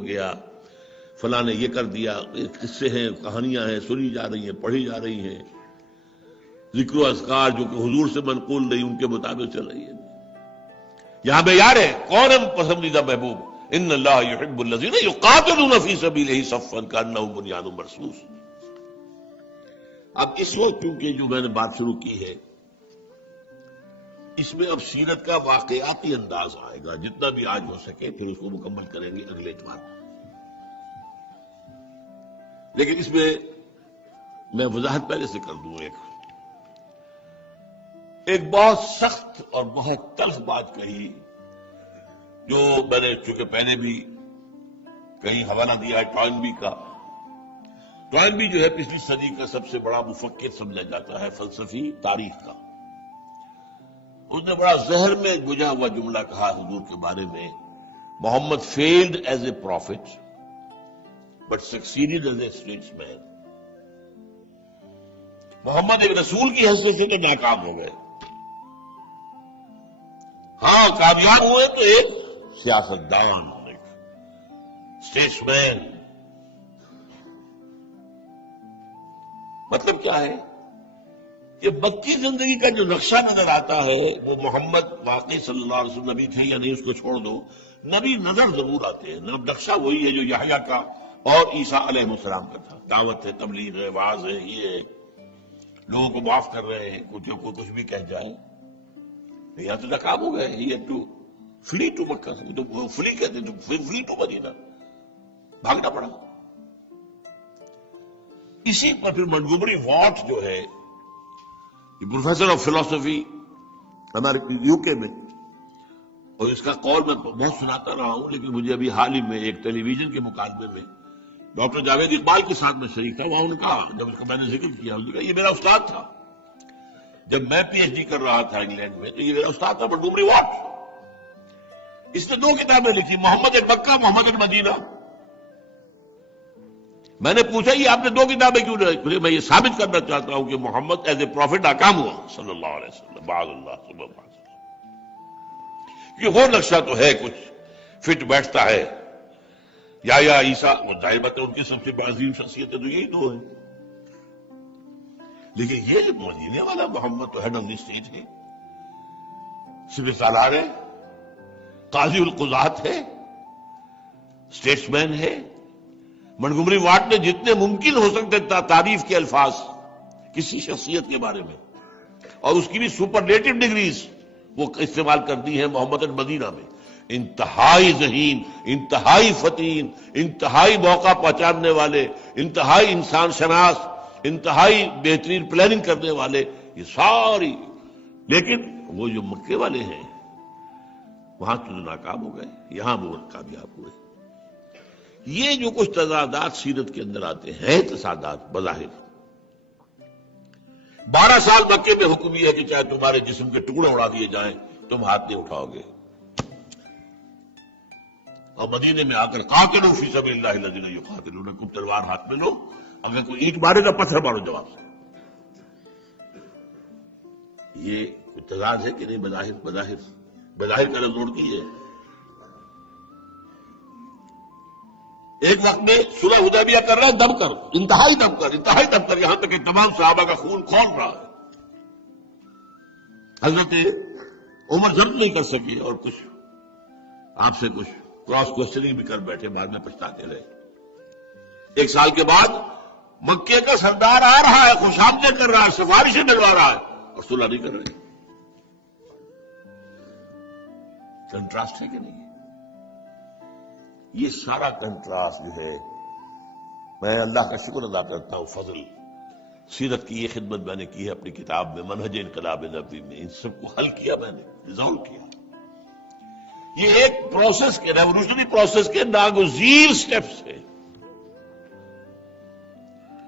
ہو گیا، فلاں نے یہ کر دیا، قصے ہیں، کہانیاں ہیں، سنی جا رہی ہیں، پڑھی جا رہی ہیں، ذکر و اذکار جو کہ حضور سے منقول نہیں ان کے مطابق چل رہی ہے۔ یہاں معیار ہے کون ہے پسندیدہ محبوب؟ ان اللہ یحب الذین یقاتلون فی سبیلہ صفا کانہم بنیان مرصوص۔ اب اس وقت کیونکہ جو میں نے بات شروع کی ہے اس میں اب سیرت کا واقعاتی انداز آئے گا، جتنا بھی آج ہو سکے، پھر اس کو مکمل کریں گے اگلے اتوار۔ لیکن اس میں وضاحت پہلے سے کر دوں، ایک بہت سخت اور بہت تلخ بات کہی، جو میں نے چونکہ پہلے بھی کہیں حوالہ دیا ہے ٹوائنبی کا۔ ٹوائنبی جو ہے پچھلی صدی کا سب سے بڑا مفکر سمجھا جاتا ہے، فلسفی تاریخ کا۔ اس نے بڑا زہر میں گجا ہوا جملہ کہا حضور کے بارے میں، Muhammad failed as a prophet but succeeded as a statesman. Muhammad ایک رسول کی حیثیت سے تو ناکام ہو گئے، ہاں کامیاب ہوئے تو ایک سیاستدان، ایک اسٹیٹس مین۔ مطلب کیا ہے؟ کہ مکی زندگی کا جو نقشہ نظر آتا ہے وہ محمد واقعی صلی اللہ علیہ وسلم نبی تھے یا نہیں اس کو چھوڑ دو، نبی نظر ضرور آتے ہیں۔ نقشہ وہی ہے جو یحییٰ کا اور عیسیٰ علیہ السلام کا تھا، دعوت ہے، تبلیغ ہے، وعظ ہے، یہ ہے، لوگوں کو معاف کر رہے ہیں، کچھ بھی کہہ جائے۔ یہاں تو ناکام ہو گئے، یہ ٹو فلی ٹو مکہ، تو فلی کہتے تو فلی ٹو مدینہ، بھاگنا پڑا۔ اسی پر پھر منٹگومری واٹ جو ہے پروفیسر آف فلسفی ہمارے یو کے میں، اور اس کا قول میں بہت سناتا رہا ہوں، لیکن مجھے ابھی حال ہی میں ایک ٹیلی ویژن کے مقابلے میں ڈاکٹر جاوید اقبال کے ساتھ میں شریک تھا، وہاں انہوں نے کہا، جب اس کا میں نے ذکر کیا، انہوں نے کہا یہ میرا استاد تھا جب میں پی ایچ ڈی کر رہا تھا انگلینڈ میں، تو یہ میرا استاد تھا منٹگومری واٹ۔ اس نے 2 کتابیں لکھی، محمد ایک مکہ، محمد ایک مدینہ۔ میں نے پوچھا یہ آپ نے 2 کتابیں کیوں لکھی؟ میں یہ ثابت کرنا چاہتا ہوں کہ محمد ایز اے پروفٹ ناکام ہوا صلی اللہ علیہ وسلم، بعد اللہ صلی اللہ علیہ وسلم۔ یہ وہ نقشہ تو ہے کچھ فٹ بیٹھتا ہے، یا عیسیٰ، وہ ظاہر بات ہے ان کی سب سے عظیم شخصیت ہے تو یہی 2 ہیں، لیکن یہ جو مدینے والا محمد تو ہیڈ آف دی اسٹیٹ ہے، سپہ سالار ہے، قاضی القضات ہے، اسٹیٹس مین ہے۔ منٹگومری واٹ نے جتنے ممکن ہو سکتے تعریف کے الفاظ کسی شخصیت کے بارے میں، اور اس کی بھی سپرلیٹو ڈگریز وہ استعمال کر دی ہیں محمد المدینہ میں، انتہائی ذہین، انتہائی فتین، انتہائی موقع پہچاننے والے، انتہائی انسان شناس، انتہائی بہترین پلاننگ کرنے والے، یہ ساری۔ لیکن وہ جو مکے والے ہیں وہاں تو ناکام ہو گئے، یہاں وہ کامیاب ہوئے۔ یہ جو کچھ تضادات سیرت کے اندر آتے ہیں، تصادات بظاہر، 12 سال مکے میں حکم یہ ہے کہ چاہے تمہارے جسم کے ٹکڑے اڑا دیے جائیں تم ہاتھ نہیں اٹھاؤ گے، اور مدینے میں آ کر قاتلوا فی سبیل اللہ الذین یقاتلونکم، تلوار ہاتھ میں لو، اگر کوئی اینٹ مارے تو پتھر مارو جواب سے۔ یہ تضاد ہے کہ نہیں؟ بظاہر کا لفظ جوڑ کیجیے۔ ایک وقت میں صلح حدیبیہ کر رہا ہے دب کر، انتہائی دب کر، یہاں تک کہ تمام صحابہ کا خون کھول رہا ہے۔ حضرت عمر ضبط نہیں کر سکے اور کچھ آپ سے کچھ کراس کوشچننگ بھی کر بیٹھے، بعد میں پچھتاتے رہے۔ 1 سال کے بعد مکے کا سردار آ رہا ہے، خوشامدیں کر رہا ہے، سفارشیں ڈلوا رہا ہے، اور صلح نہیں کر رہے۔ کنٹراسٹ ہے کہ نہیں؟ یہ سارا کنٹراسٹ جو ہے، میں اللہ کا شکر ادا کرتا ہوں، فضل سیرت کی یہ خدمت میں نے کی ہے اپنی کتاب میں، منہج انقلاب نبوی میں، ان سب کو حل کیا، میں نے ریزالو کیا۔ یہ ایک پروسیس کے، ریولوشنری پروسیس کے ناگزیر سٹیپس ہیں،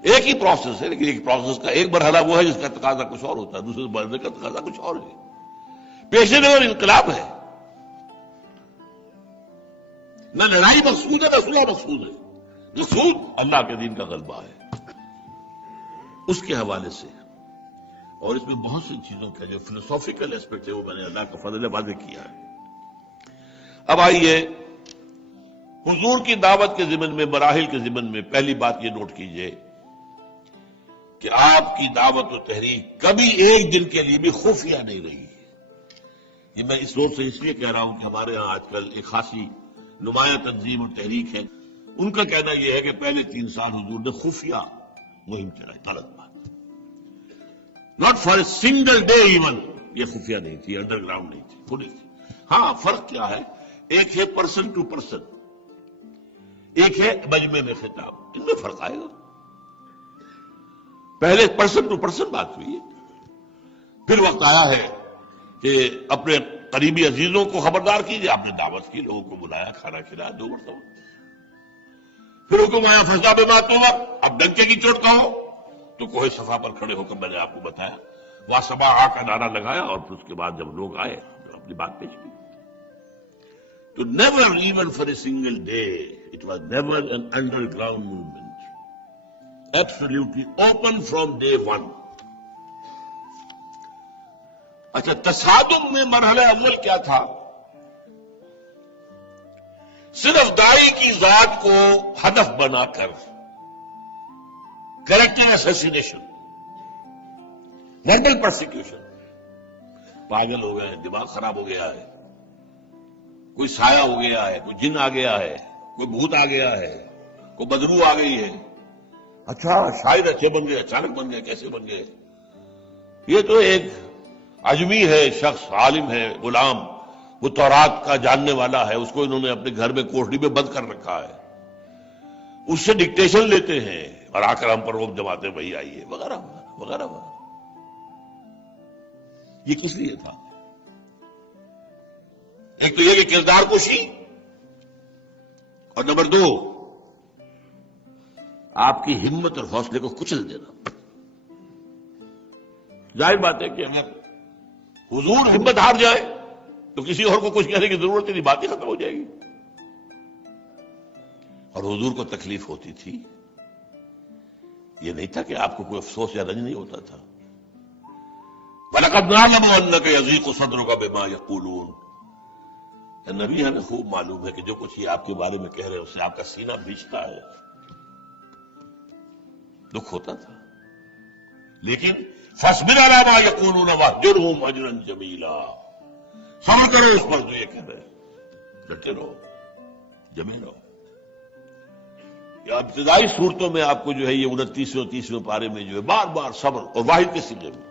ایک ہی پروسیس ہے، لیکن ایک پروسیس کا ایک مرحلہ وہ ہے جس کا تقاضا کچھ اور ہوتا ہے، دوسرے مرحلے کا تقاضا کچھ اور ہے۔ پیش نظر انقلاب ہے، نہ لڑائی مقصود ہے نہ صلح مقصود ہے، مقصود اللہ کے دین کا غلبہ ہے۔ اس کے حوالے سے، اور اس میں بہت سی چیزوں کا جو فلسافیکل ایسپیکٹ ہے وہ میں نے اللہ کا فضل واضح کیا ہے۔ اب آئیے حضور کی دعوت کے ضمن میں، مراحل کے ضمن میں پہلی بات یہ نوٹ کیجئے کہ آپ کی دعوت و تحریک کبھی ایک دن کے لیے بھی خفیہ نہیں رہی ہے۔ یہ میں اس سوچ سے اس لیے کہہ رہا ہوں کہ ہمارے ہاں آج کل ایک خاصی نمایاں تنظیم اور تحریک ہے، ان کا کہنا یہ ہے کہ پہلے 3 سال حضور نے خفیہ مہم چلائی۔ غلط بات، not for a single day even, یہ خفیہ نہیں تھی، انڈر گراؤنڈ نہیں تھی، کھلی تھی۔ ہاں فرق کیا ہے، ایک ہے پرسن ٹو پرسن، ایک ہے مجمع میں خطاب، ان میں فرق آئے گا۔ پہلے پرسن ٹو پرسن بات ہوئی ہے، پھر وقت آیا ہے کہ اپنے قریبی عزیزوں کو خبردار کیجیے، آپ نے دعوت کی، لوگوں کو بلایا، کھانا کھلایا 2 مرتبہ، پھر حکم آیا فضا بما تؤمر، اب ڈنکے کی چوٹ کہو، تو کوہ صفا پر کھڑے ہو کر میں نے آپ کو بتایا، وہاں سبا کا نعرہ لگایا، اور پھر اس کے بعد جب لوگ آئے تو اپنی بات پیش کی۔ تو never even for a single day it was never N under ground movement, absolutely open from day 1۔ اچھا، تصادم میں مرحلہ اول کیا تھا؟ صرف داعی کی ذات کو ہدف بنا کر کریکٹر اسیسینیشن، وربل پرسیکیوشن، پاگل ہو گئے، دماغ خراب ہو گیا ہے، کوئی سایہ ہو گیا ہے، کوئی جن آ گیا ہے، کوئی بھوت آ گیا ہے، کوئی بدبو آ گئی ہے۔ اچھا شاعر اچھے بن گئے، اچانک بن گئے، کیسے بن گئے؟ یہ تو ایک عجمی ہے، شخص عالم ہے، غلام، وہ تورات کا جاننے والا ہے، اس کو انہوں نے اپنے گھر میں کوٹڑی میں بند کر رکھا ہے، اس سے ڈکٹیشن لیتے ہیں اور آ کر ہم پر روب جماتے ہیں، وہی آئیے وغیرہ وغیرہ وغیرہ۔ یہ کس لیے تھا؟ ایک تو یہ کہ کردار کشی، اور نمبر 2 آپ کی ہمت اور حوصلے کو کچل دینا۔ ظاہر بات ہے کہ اگر حضور ہمت ہار جائے تو کسی اور کو کچھ کہنے کی ضرورت نہیں، بات ہی ختم ہو جائے گی۔ اور حضور کو تکلیف ہوتی تھی، یہ نہیں تھا کہ آپ کو کوئی افسوس یا رنج نہیں ہوتا تھا۔ وَلَقَدْ نَعْلَمُ أَنَّكَ يَضِيقُ صَدْرُكَ بِمَا يَقُولُونَ، اے نبی ہمیں خوب معلوم ہے کہ جو کچھ یہ آپ کے بارے میں کہہ رہے ہیں اس سے آپ کا سینہ بھیجتا ہے، دکھ ہوتا تھا، لیکن فَاصْبِرْ عَلَىٰ مَا يَقُولُونَ وَاهْجُرْهُمْ هَجْرًا جَمِيلًا، صبر کرو اس پر جو یہ کہہ رہے ہیں، ڈٹے رہو، جمے رہو۔ یا ابتدائی صورتوں میں آپ کو جو ہے یہ 29ویں اور 30ویں پارے میں جو ہے بار بار صبر اور واحد کے سیغے میں،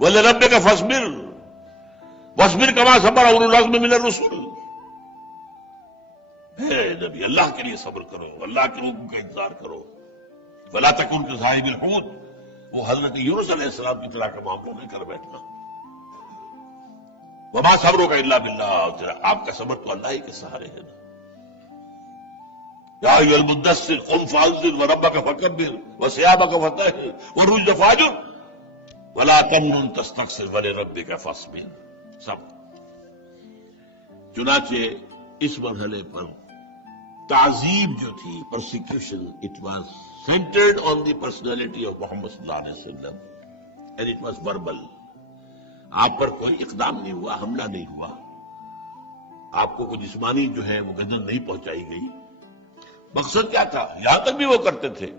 وَلِرَبِّكَ فَاصْبِرْ وَاصْبِرْ كَمَا صَبَرَ أُولُو الْعَزْمِ مِنَ الرُّسُلِ، اے نبی اللہ کے لیے صبر کرو، اللہ کے حکم کا انتظار کرو۔ وَلَا تَكُنْ كَصَاحِبِ الْحُوتِ، وہ حضرت یونس علیہ السلام کی طرح کا معاملہ نہیں کر بیٹھنا۔ وَمَا صَبْرُكَ إِلَّا بِاللَّهِ، آپ کا صبر تو اللہ ہی کے سہارے ہے نا۔ یا ایھا المدثر قم فانذر وربک فکبر وثیابک فطہر والرجز فاہجر ولا تمنن تستکثر ولربک فاصبر۔ سب چنانچہ اس مرحلے پر تعذیب جو تھی، persecution, it was centred on the personality of Muhammad صلی اللہ علیہ وسلم اینڈ اٹ واز وربل۔ آپ پر کوئی اقدام نہیں ہوا، حملہ نہیں ہوا، آپ کو کوئی جسمانی جو ہے وہ گردن نہیں پہنچائی گئی۔ مقصد کیا تھا؟ یہاں تک بھی وہ کرتے تھے،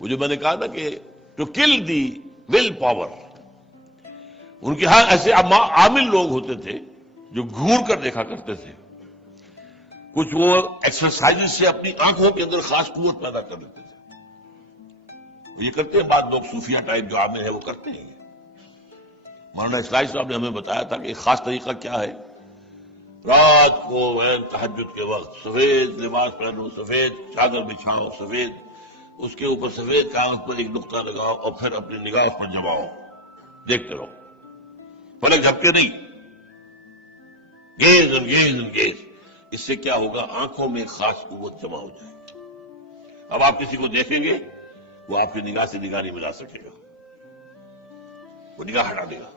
وہ جو میں نے کہا نا کہ to kill the will power, ان کے ہاں ایسے عامل لوگ ہوتے تھے جو گھور کر دیکھا کرتے تھے، کچھ وہ ایکسرسائز سے اپنی آنکھوں کے اندر خاص قوت پیدا کر لیتے تھے۔ یہ کرتے ہیں بعض لوگ، صوفیہ ٹائپ جو عامل ہے وہ کرتے ہیں۔ مولانا اسلائی صاحب نے ہمیں بتایا تھا کہ ایک خاص طریقہ کیا ہے، رات کو تہجد کے وقت سفید لباس پہنو، سفید چادر بچھاؤ، سفید اس کے اوپر سفید کاغذ پر ایک نقطہ لگاؤ اور پھر اپنی نگاہ پر جماؤ، دیکھتے رہو، پلک جھپکے نہیں، گیز اور گیز اور گیز۔ اس سے کیا ہوگا؟ آنکھوں میں خاص قوت جمع ہو جائے گی۔ اب آپ کسی کو دیکھیں گے وہ آپ کی نگاہ سے نگاہ نہیں ملا سکے گا، وہ نگاہ ہٹا دے گا۔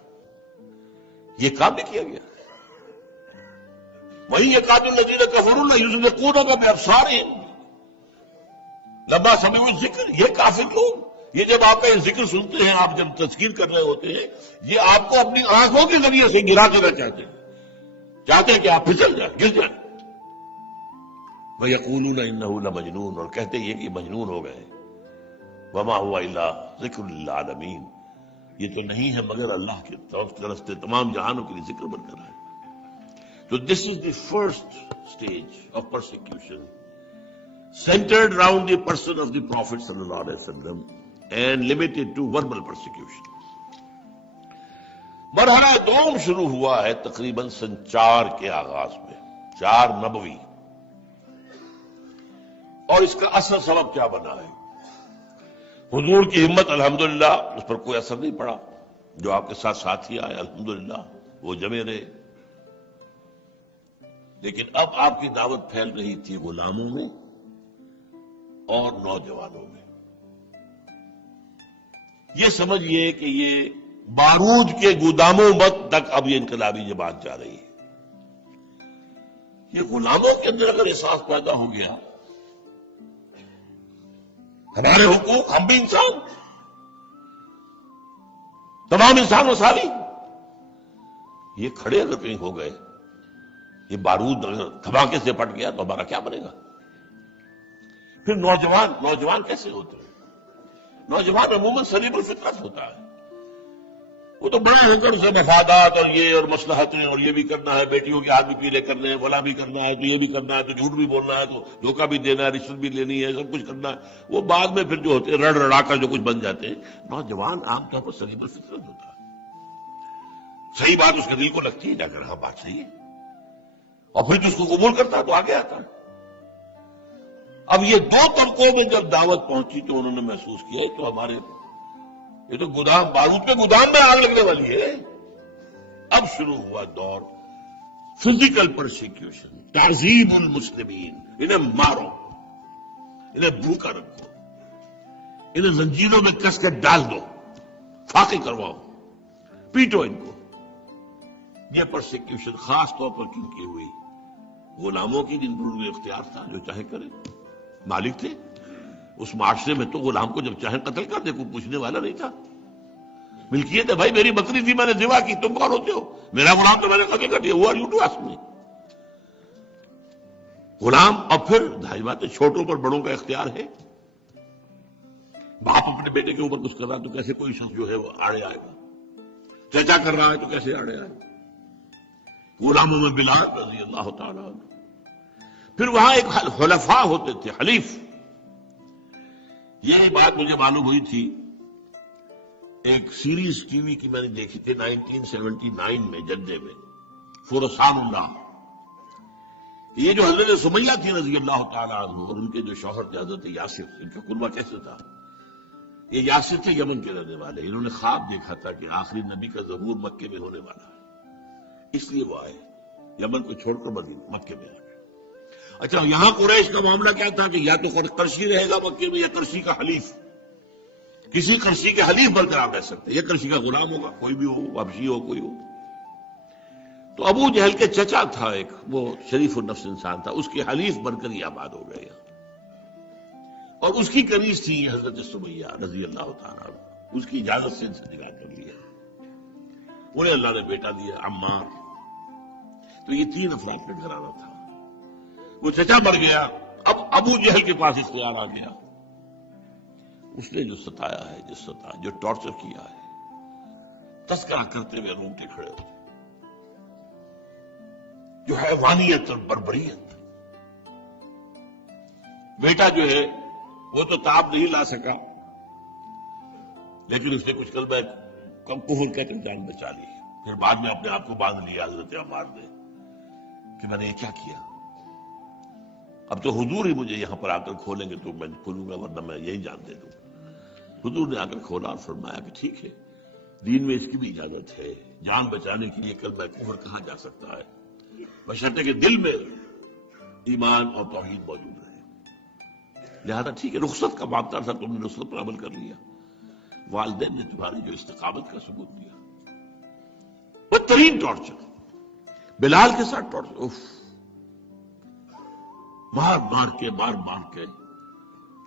یہ کام بھی کیا گیا۔ وہی یکاد الذین کفروا یزلقونک بابصارہم لما سمعوا الذکر، یہ کافر لوگ، یہ جب آپ کا یہ ذکر سنتے ہیں، آپ جب تذکیر کر رہے ہوتے ہیں، یہ آپ کو اپنی آنکھوں کے ذریعے سے گرا دینا چاہتے ہیں کہ آپ پھسل جائیں، گر جائیں۔ وَيَقُولُونَ إِنَّهُ لَمَجْنُونَ، اور کہتے یہ کہ مجنون ہو گئے. وَمَا هُوَ إِلَّا ذِكْرٌ لِّلْعَالَمِينَ، یہ تو نہیں ہے مگر اللہ کے طرف سے تمام جہانوں کے لیے ذکر بن کر ہے. So this is the first stage of persecution, centered around the person of the Prophet sallallahu alaihi wasallam and limited to verbal persecution. مرحلہ دوم شروع ہوا ہے تقریباً سن 4 کے آغاز میں، 4 نبوی. اور اس کا اصل سبب کیا بنا ہے؟ حضور کی ہمت الحمدللہ اس پر کوئی اثر نہیں پڑا. جو آپ کے ساتھ ساتھی آئے الحمدللہ وہ جمے رہے. لیکن اب آپ کی دعوت پھیل رہی تھی غلاموں میں اور نوجوانوں میں. یہ سمجھیے کہ یہ بارود کے گوداموں تک اب یہ انقلابی جماعت جا رہی ہے. یہ غلاموں کے اندر اگر احساس پیدا ہو گیا ہمارے حقوق، ہم بھی انسان، تمام انسان مساوی، یہ کھڑے اگر کہیں ہو گئے، یہ بارود اگر دھماکے سے پھٹ گیا تو ہمارا کیا بنے گا؟ پھر نوجوان کیسے ہوتے ہیں؟ نوجوان عموماً سلیم الفطرت ہوتا ہے. وہ تو بڑے ہو کر اسے مفادات اور یہ اور مصلحتیں اور یہ بھی کرنا ہے، بیٹیوں کے ہاتھ بھی پیلے کرنے ہیں، فلاں بھی کرنا ہے، تو یہ بھی کرنا ہے، تو جھوٹ بھی بولنا ہے، تو دھوکہ بھی دینا ہے، رشوت بھی لینی ہے، سب کچھ کرنا ہے. وہ بعد میں پھر جو ہوتے ہیں رڑ رڑا کر جو کچھ بن جاتے ہیں. نوجوان عام طور پر سلیم الفطرت ہوتا ہے. صحیح بات اس کے دل کو لگتی ہے، جا کر ہاں بات صحیح ہے، اور پھر جو اس کو قبول کرتا ہے تو آگے آتا ہے. اب یہ 2 طبقوں میں جب دعوت پہنچی تو انہوں نے محسوس کیا تو ہمارے یہ تو گودام، بارود کے گودام میں آگ لگنے والی ہے. اب شروع ہوا دور فزیکل پرسیکیوشن، تعذیب المسلمین. انہیں مارو، انہیں بھوکا رکھو، انہیں زنجیروں میں کس کے ڈال دو، پھانسی کرواؤ، پیٹو ان کو. یہ پرسیکیوشن خاص طور پر کیوں کی ہوئی؟ غلاموں کی جن پر اختیار تھا، جو چاہے کرے، مالک تھے. اس معاشرے میں تو غلام کو جب چاہے قتل کر دے، کوئی پوچھنے والا نہیں تھا. ملکیت ہے بھائی، میری بکری تھی میں نے ذبح کی، تم کون ہوتے ہو؟ میرا غلام تو میں نے قتل کر دیا. ہوا you to ask me. Ghulam. اور پھر ظاہر بات ہے چھوٹوں پر بڑوں کا اختیار ہے. باپ اپنے بیٹے کے اوپر کچھ کر رہا ہے تو کیسے کوئی شخص جو ہے وہ آڑے آئے گا؟ چچا کر رہا ہے تو کیسے آڑے آئے گا؟ غلاموں میں بلال رضی اللہ تعالیٰ عنہ. پھر وہاں ایک حلفاء ہوتے تھے، حلیف. یہ بات مجھے معلوم ہوئی تھی ایک سیریز ٹی وی کی میں نے دیکھی تھی 1979 میں جدے میں، فرسان اللہ. یہ جو حضرت سمیہ تھی رضی اللہ تعالیٰ عنہ اور ان کے جو شوہر تھے حضرت یاسر، ان کا کنوہ کیسے تھا؟ یہ یاسر تھے یمن کے رہنے والے. انہوں نے خواب دیکھا تھا کہ آخری نبی کا ظہور مکے میں ہونے والا ہے، اس لیے وہ آئے یمن کو چھوڑ کر مدینہ مکے میں آئے. اچھا، یہاں قریش کا معاملہ کیا تھا کہ یا تو قرشی رہے گا مکے میں یا قرشی کا حلیف. کسی قرشی کے حلیف بن کر آپ رہ سکتے، یہ قرشی کا غلام ہوگا، کوئی بھی ہو، حبشی ہو، کوئی ہو. تو ابو جہل کے چچا تھا ایک، وہ شریف النفس انسان تھا، اس کے حلیف بن کر یہ آباد ہو گئے. اور اس کی کنیز تھی یہ حضرت سمیہ رضی اللہ تعالیٰ عنہ. اس کی اجازت سے ان سے نکاح کر لیا. انہیں اللہ نے بیٹا دیا عمار. تو یہ 3 افراد کا گھرانہ تھا. وہ چچا مر گیا، اب ابو جہل کے پاس اختیار آ گیا. اس نے جو ستایا ہے، جو ٹارچر کیا ہے، تذکرہ کرتے ہوئے روٹے کھڑے ہوتے، جو حیوانیت اور بربریت. بیٹا جو ہے وہ تو تاب نہیں لا سکا، لیکن اس نے کچھ کلمہ کفر کہہ کر جان بچا لی. پھر بعد میں اپنے آپ کو باندھ لیا حضرت عمار نے کہ میں نے یہ کیا کیا. اب تو حضور ہی مجھے یہاں پر آ کر کھولیں گے تو میں کھولوں گا، ورنہ میں یہی جان دے دوں. حضور نے آ کر کھولا اور فرمایا کہ ٹھیک ہے، دین میں اس کی بھی اجازت ہے، جان بچانے کے لیے کلمہ کفر کہا جا سکتا ہے، بشرطے کہ دل میں ایمان اور توحید موجود رہے. لہذا ٹھیک ہے، رخصت کا معاملہ تھا، تم نے رخصت پر عمل کر لیا. والدین نے تمہاری جو استقامت کا ثبوت دیا. بدترین ٹارچر، بلال کے ساتھ ٹارچر، مار مار کے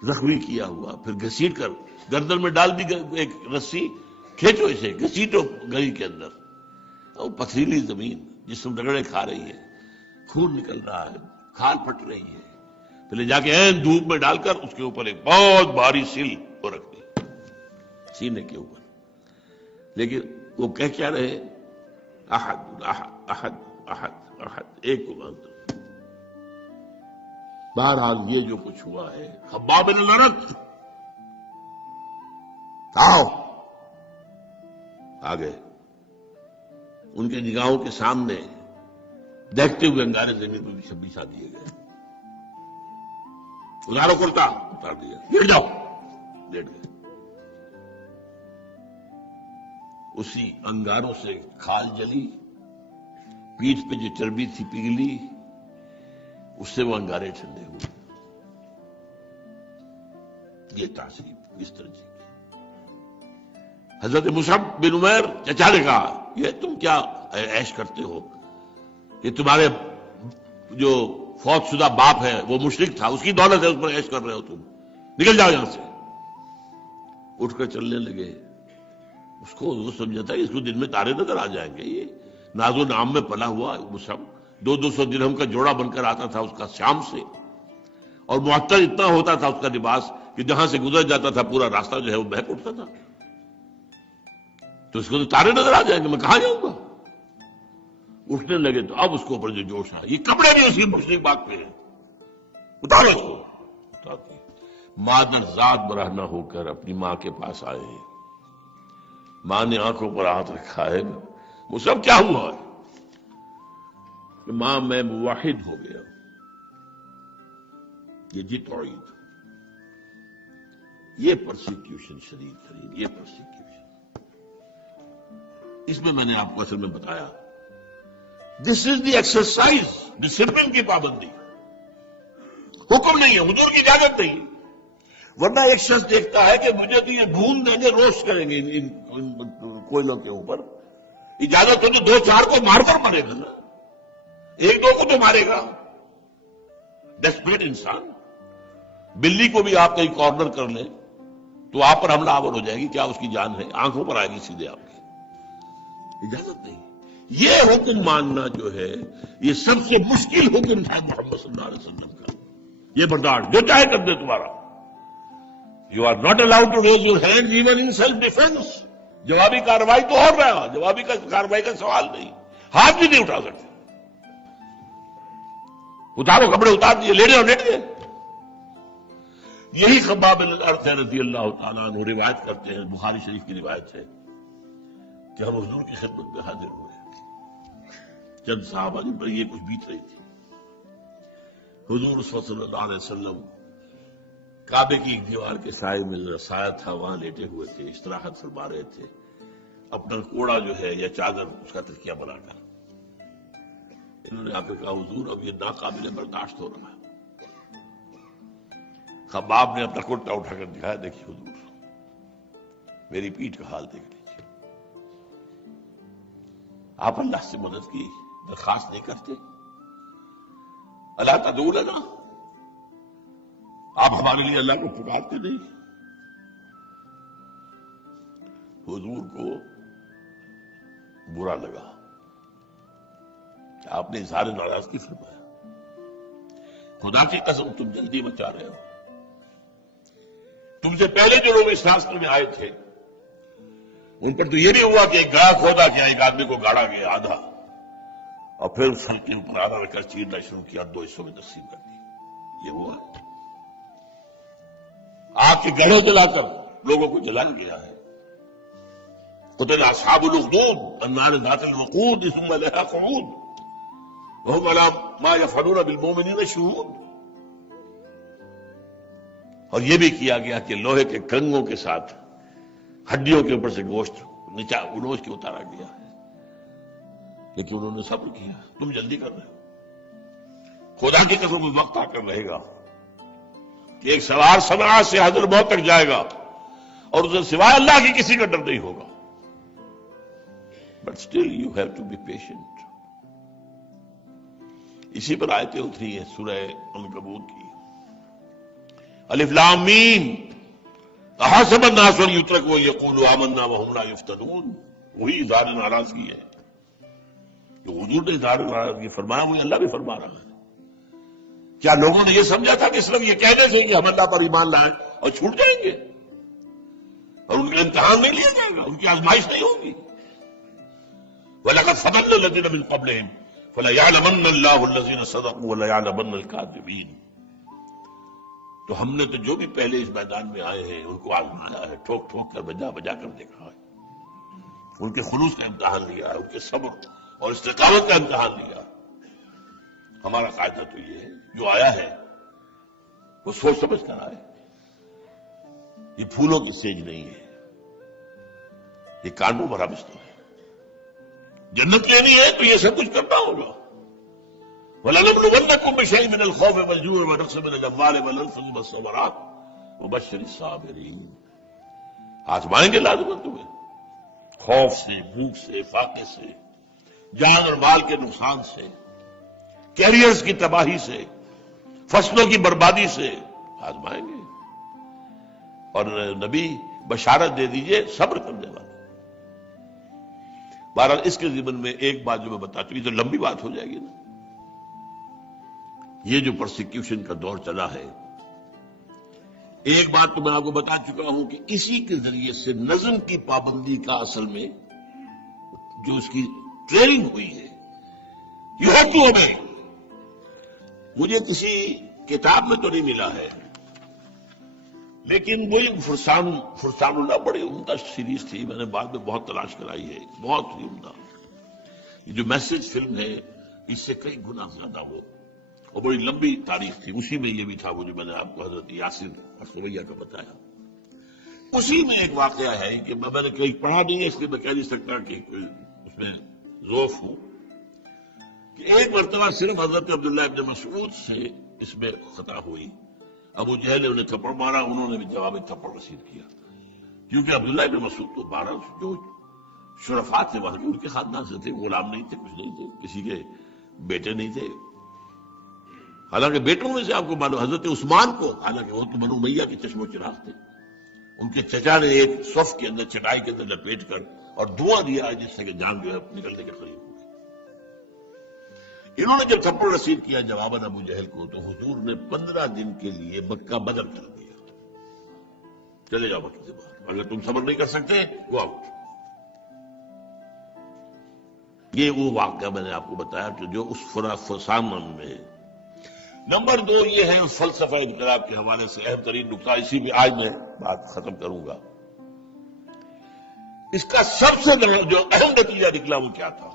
زخمی کیا ہوا، پھر گھسیٹ کر گردن میں ڈال دی ایک رسی، کھینچو اسے، گھسیٹو گلی کے اندر. اور پتھریلی زمین جسم رگڑے کھا رہی ہے، خون نکل رہا ہے، کھال پھٹ رہی ہے. پہلے جا کے عین دھوپ میں ڈال کر اس کے اوپر ایک بہت بھاری سل وہ رکھ دی سینے کے اوپر. لیکن وہ کہہ کیا رہے؟ احد احد احد احد احد، ایک کو مانتا ہوں. بہرحال یہ جو کچھ ہوا ہے، خباب بن الارت آؤ آ گئے. ان کے نگاہوں کے سامنے دیکھتے ہوئے انگارے زمین پہ بچھا دیے گئے. اتارو کرتا، اتار دیا. لیٹ جاؤ، لیٹ گئے. اسی انگاروں سے کھال جلی، پیٹھ پہ جو چربی تھی پگھلی، اس سے وہ انگارے ٹھنڈے ہوئے. یہ تعصیب اس طرح کی. حضرت مصعب بن عمیر چچا نے کہا یہ تم کیا عیش کرتے ہو؟ یہ تمہارے جو فوت شدہ باپ ہے وہ مشرک تھا، اس کی دولت ہے، اس پر عیش کر رہے ہو تم، نکل جاؤ یہاں سے. اٹھ کر چلنے لگے. اس کو وہ سمجھا تھا اس کو دن میں تارے نظر آ جائیں گے. یہ ناز و نام میں پلا ہوا مصعب 200 درہم کا جوڑا بن کر آتا تھا اس کا شام سے، اور معطر اتنا ہوتا تھا اس کا لباس کہ جہاں سے گزر جاتا تھا پورا راستہ جو ہے وہ مہک اٹھتا تھا. تو اس کو تو تارے نظر آ جائیں گے، میں کہاں جاؤں گا؟ اٹھنے لگے تو اب اس کو اوپر جو جوش آیا، یہ کپڑے بھی اسی مشرک باغ پہ ہیں، اتارو اس کو. اتارتے مادر ذات برہنہ ہو کر اپنی ماں کے پاس آئے. ماں نے آنکھوں پر ہاتھ رکھا ہے. وہ سب کیا ہوا ہے؟ کہ ماں میں موحد ہو گیا. یہ جی توحید، یہ پرسیکیوشن شدید ترین، یہ پرسیکیوشن. اس میں نے آپ کو اصل میں بتایا دس از دی ایکسرسائز، ڈسپلن کی پابندی. حکم نہیں ہے، حضور کی اجازت نہیں. ورنہ ایک شخص دیکھتا ہے کہ مجھے تو یہ بھون دیں گے، روسٹ کریں گے ان کوئلوں کے اوپر. اجازت ہو تو 2-4 کو مار کر مرے گا نا، 1-2 کو تو مارے گا. ڈیسپریٹ انسان. بلی کو بھی آپ کہیں کارنر کر لیں تو آپ پر حملہ آور ہو جائے گی، کیا اس کی جان ہے؟ آنکھوں پر آئے گی سیدھے آپ کی. اجازت نہیں. یہ حکم ماننا جو ہے یہ سب سے مشکل حکم تھا محمد صلی اللہ علیہ وسلم کا. یہ برداشت جو چاہے کر دے تمہارا. You are not allowed to raise your hand even in self defence. جوابی کارروائی تو ہو رہا، جوابی کارروائی کا سوال نہیں. ہاتھ بھی نہیں اٹھا سکتے. اتارو کپڑے، اتار دیے، لیٹے اور لیٹ گئے. یہی خباب بن الارت رضی اللہ تعالیٰ عنہ روایت کرتے ہیں، بخاری شریف کی روایت ہے کہ ہم حضور کی خدمت میں حاضر ہوئے. چند صحابہ جن پر یہ کچھ بیت رہی تھی. حضور صلی اللہ علیہ وسلم کعبے کی ایک دیوار کے سائے میں سایہ تھا، وہاں لیٹے ہوئے تھے، استراحت فرما رہے تھے. اپنا کوڑا جو ہے یا چادر اس کا تکیہ بنا کر انہوں نے آ کے کہا حضور اب یہ ناقابل برداشت ہو رہا ہے. خباب نے اپنا کرتا اٹھا کر دکھایا، دیکھیے حضور میری پیٹھ کا حال دیکھ لیجیے. آپ اللہ سے مدد کی درخواست نہیں کرتے؟ اللہ تدعو لنا، آپ ہمارے لیے اللہ کو پکارتے نہیں؟ حضور کو برا لگا، آپ نے اظہار ناراضگی فرمایا. خدا کی قسم تم جلدی مچا رہے ہو. تم سے پہلے جو لوگ اس راستے میں آئے تھے ان پر تو یہ نہیں ہوا کہ ایک گڑھا کھودا گیا، ایک آدمی کو گاڑا گیا آدھا، اور پھر اس حلقے کے اوپر آدھا رکھ کر چیرنا شروع کیا، 2 حصوں میں تقسیم کر دی. یہ ہوا آگ کے گڑھے جلا کر لوگوں کو جلایا گیا ہے. قتل اصحاب الاخدود النار ذات الوقود ثم لها قعود وهم على ما يفعلون بالمؤمنين شهود. اور یہ بھی کیا گیا کہ لوہے کے کنگوں کے ساتھ ہڈیوں کے اوپر سے گوشت نیچا اڑوچ کے اتارا گیا ہے. لیکن انہوں نے صبر کیا. تم جلدی کر رہے ہو. خدا کی قسم وقت آ کر رہے گا کہ ایک سوار صنعاء سے حضرت موت تک جائے گا اور اسے سوائے اللہ کی کسی کا ڈر نہیں ہوگا. But still you have to be patient. اسی پر آیتیں اتری ہیں سورہ عنکبوت کی. الف لام میم احسب الناس ان یترکوا ان یقولوا آمنا وهم لا یفتنون. وہی اظہار ناراضگی ہے جو حضور نے اظہار ناراضگی فرمایا، وہی اللہ بھی فرما رہا ہے کیا لوگوں نے یہ سمجھا تھا کہ صرف یہ کہنے سے کہ ہم اللہ پر ایمان لائیں اور چھوٹ جائیں گے اور ان کا امتحان نہیں لیا جائے گا، ان کی آزمائش نہیں ہوگی؟ وَلَقَدْ فَتَنَّا الَّذِينَ مِن قَبْلِهِمْ فَلَيَعْلَمَنَّ اللَّهُ الَّذِينَ صَدَقُوا وَلَيَعْلَمَنَّ الْكَاذِبِينَ۔ تو ہم نے تو جو بھی پہلے اس میدان میں آئے ہیں ان کو آزمایا ہے، ٹھوک ٹھوک کر بجا بجا کر دیکھا ہے، ان کے خلوص کا امتحان لیا ہے، ان کے صبر اور استقامت کا امتحان لیا۔ ہمارا قاعدہ تو یہ ہے جو آیا ہے وہ سوچ سمجھ کر آئے، یہ پھولوں کی سیج نہیں ہے، یہ کانڈوں بھرا بستر ہے۔ جنت لینی ہے تو یہ سب کچھ کرنا ہوگا۔ وَلَنَبْلُوَنَّكُم بِشَيْءٍ مِّنَ الْخَوْفِ وَالْجُوعِ وَنَقْصٍ مِّنَ الْأَمْوَالِ وَالْأَنفُسِ وَالثَّمَرَاتِ وَبَشِّرِ الصَّابِرِينَ۔ آزمائیں گے لازماً تمہیں، خوف سے، بھوک سے، فاقے سے، جان اور مال کے نقصان سے، کیریئرز کی تباہی سے، فصلوں کی بربادی سے آزمائیں گے۔ اور نبی بشارت دے دیجئے صبر کرنے والے۔ بہرحال اس کے ضمن میں ایک بات جو میں بتا چکی، تو لمبی بات ہو جائے گی نا، یہ جو پرسیکیوشن کا دور چلا ہے، ایک بات تو میں آپ کو بتا چکا ہوں کہ اسی کے ذریعے سے نظم کی پابندی کا اصل میں جو اس کی ٹریننگ ہوئی ہے، یہ ہوتی ہمیں مجھے کسی کتاب میں تو نہیں ملا ہے، لیکن وہی فرسان اللہ بڑی عمدہ سیریز تھی، میں نے بعد میں بہت تلاش کرائی ہے، بہت ہی عمدہ۔ یہ جو میسج فلم ہے اس سے کئی گنا زیادہ وہ، اور بڑی لمبی تاریخ تھی، اسی میں یہ بھی تھا وہ جو میں نے آپ کو حضرت یاسر اور سمیہ کا بتایا۔ اسی میں ایک واقعہ ہے کہ میں نے کہیں پڑھا نہیں ہے اس لیے میں کہہ نہیں سکتا کہ کوئی اس میں ذوف ہوں، کہ ایک مرتبہ صرف حضرت عبداللہ ابن مسعود سے اس میں خطا ہوئی، ابو جہل نے انہیں تھپڑ مارا، انہوں نے بھی جواب تھپڑ رسید کیا، کیونکہ عبداللہ ابن مسعود تو 12 جو شرفات تھے وہاں کے، ان کے خاندان سے تھے، غلام نہیں تھے، کچھ نہیں تھے، کسی کے بیٹے نہیں تھے۔ حالانکہ بیٹوں میں سے آپ کو معلوم حضرت عثمان کو، حالانکہ وہ تو بنو امیہ کے چشم و چراغ تھے، ان کے چچا نے ایک صف کے اندر چٹائی کے اندر لپیٹ کر اور دعا دیا جس سے کہ جان جو ہے نکلنے کے قریب ہوئی۔ انہوں نے جب تھپڑ رسید کیا جواباً ابو جہل کو، تو حضور نے 15 دن کے لیے مکہ بدر کر دیا، چلے جاؤ مکہ سے باہر، اگر تم صبر نہیں کر سکتے وہ آؤٹ۔ یہ وہ واقعہ میں نے آپ کو بتایا کہ جو اس فرسان میں ہے۔ نمبر 2 یہ ہے اس فلسفہ انقلاب کے حوالے سے اہم ترین نقطہ، اسی میں آج میں بات ختم کروں گا۔ اس کا سب سے جو اہم نتیجہ نکلا وہ کیا تھا؟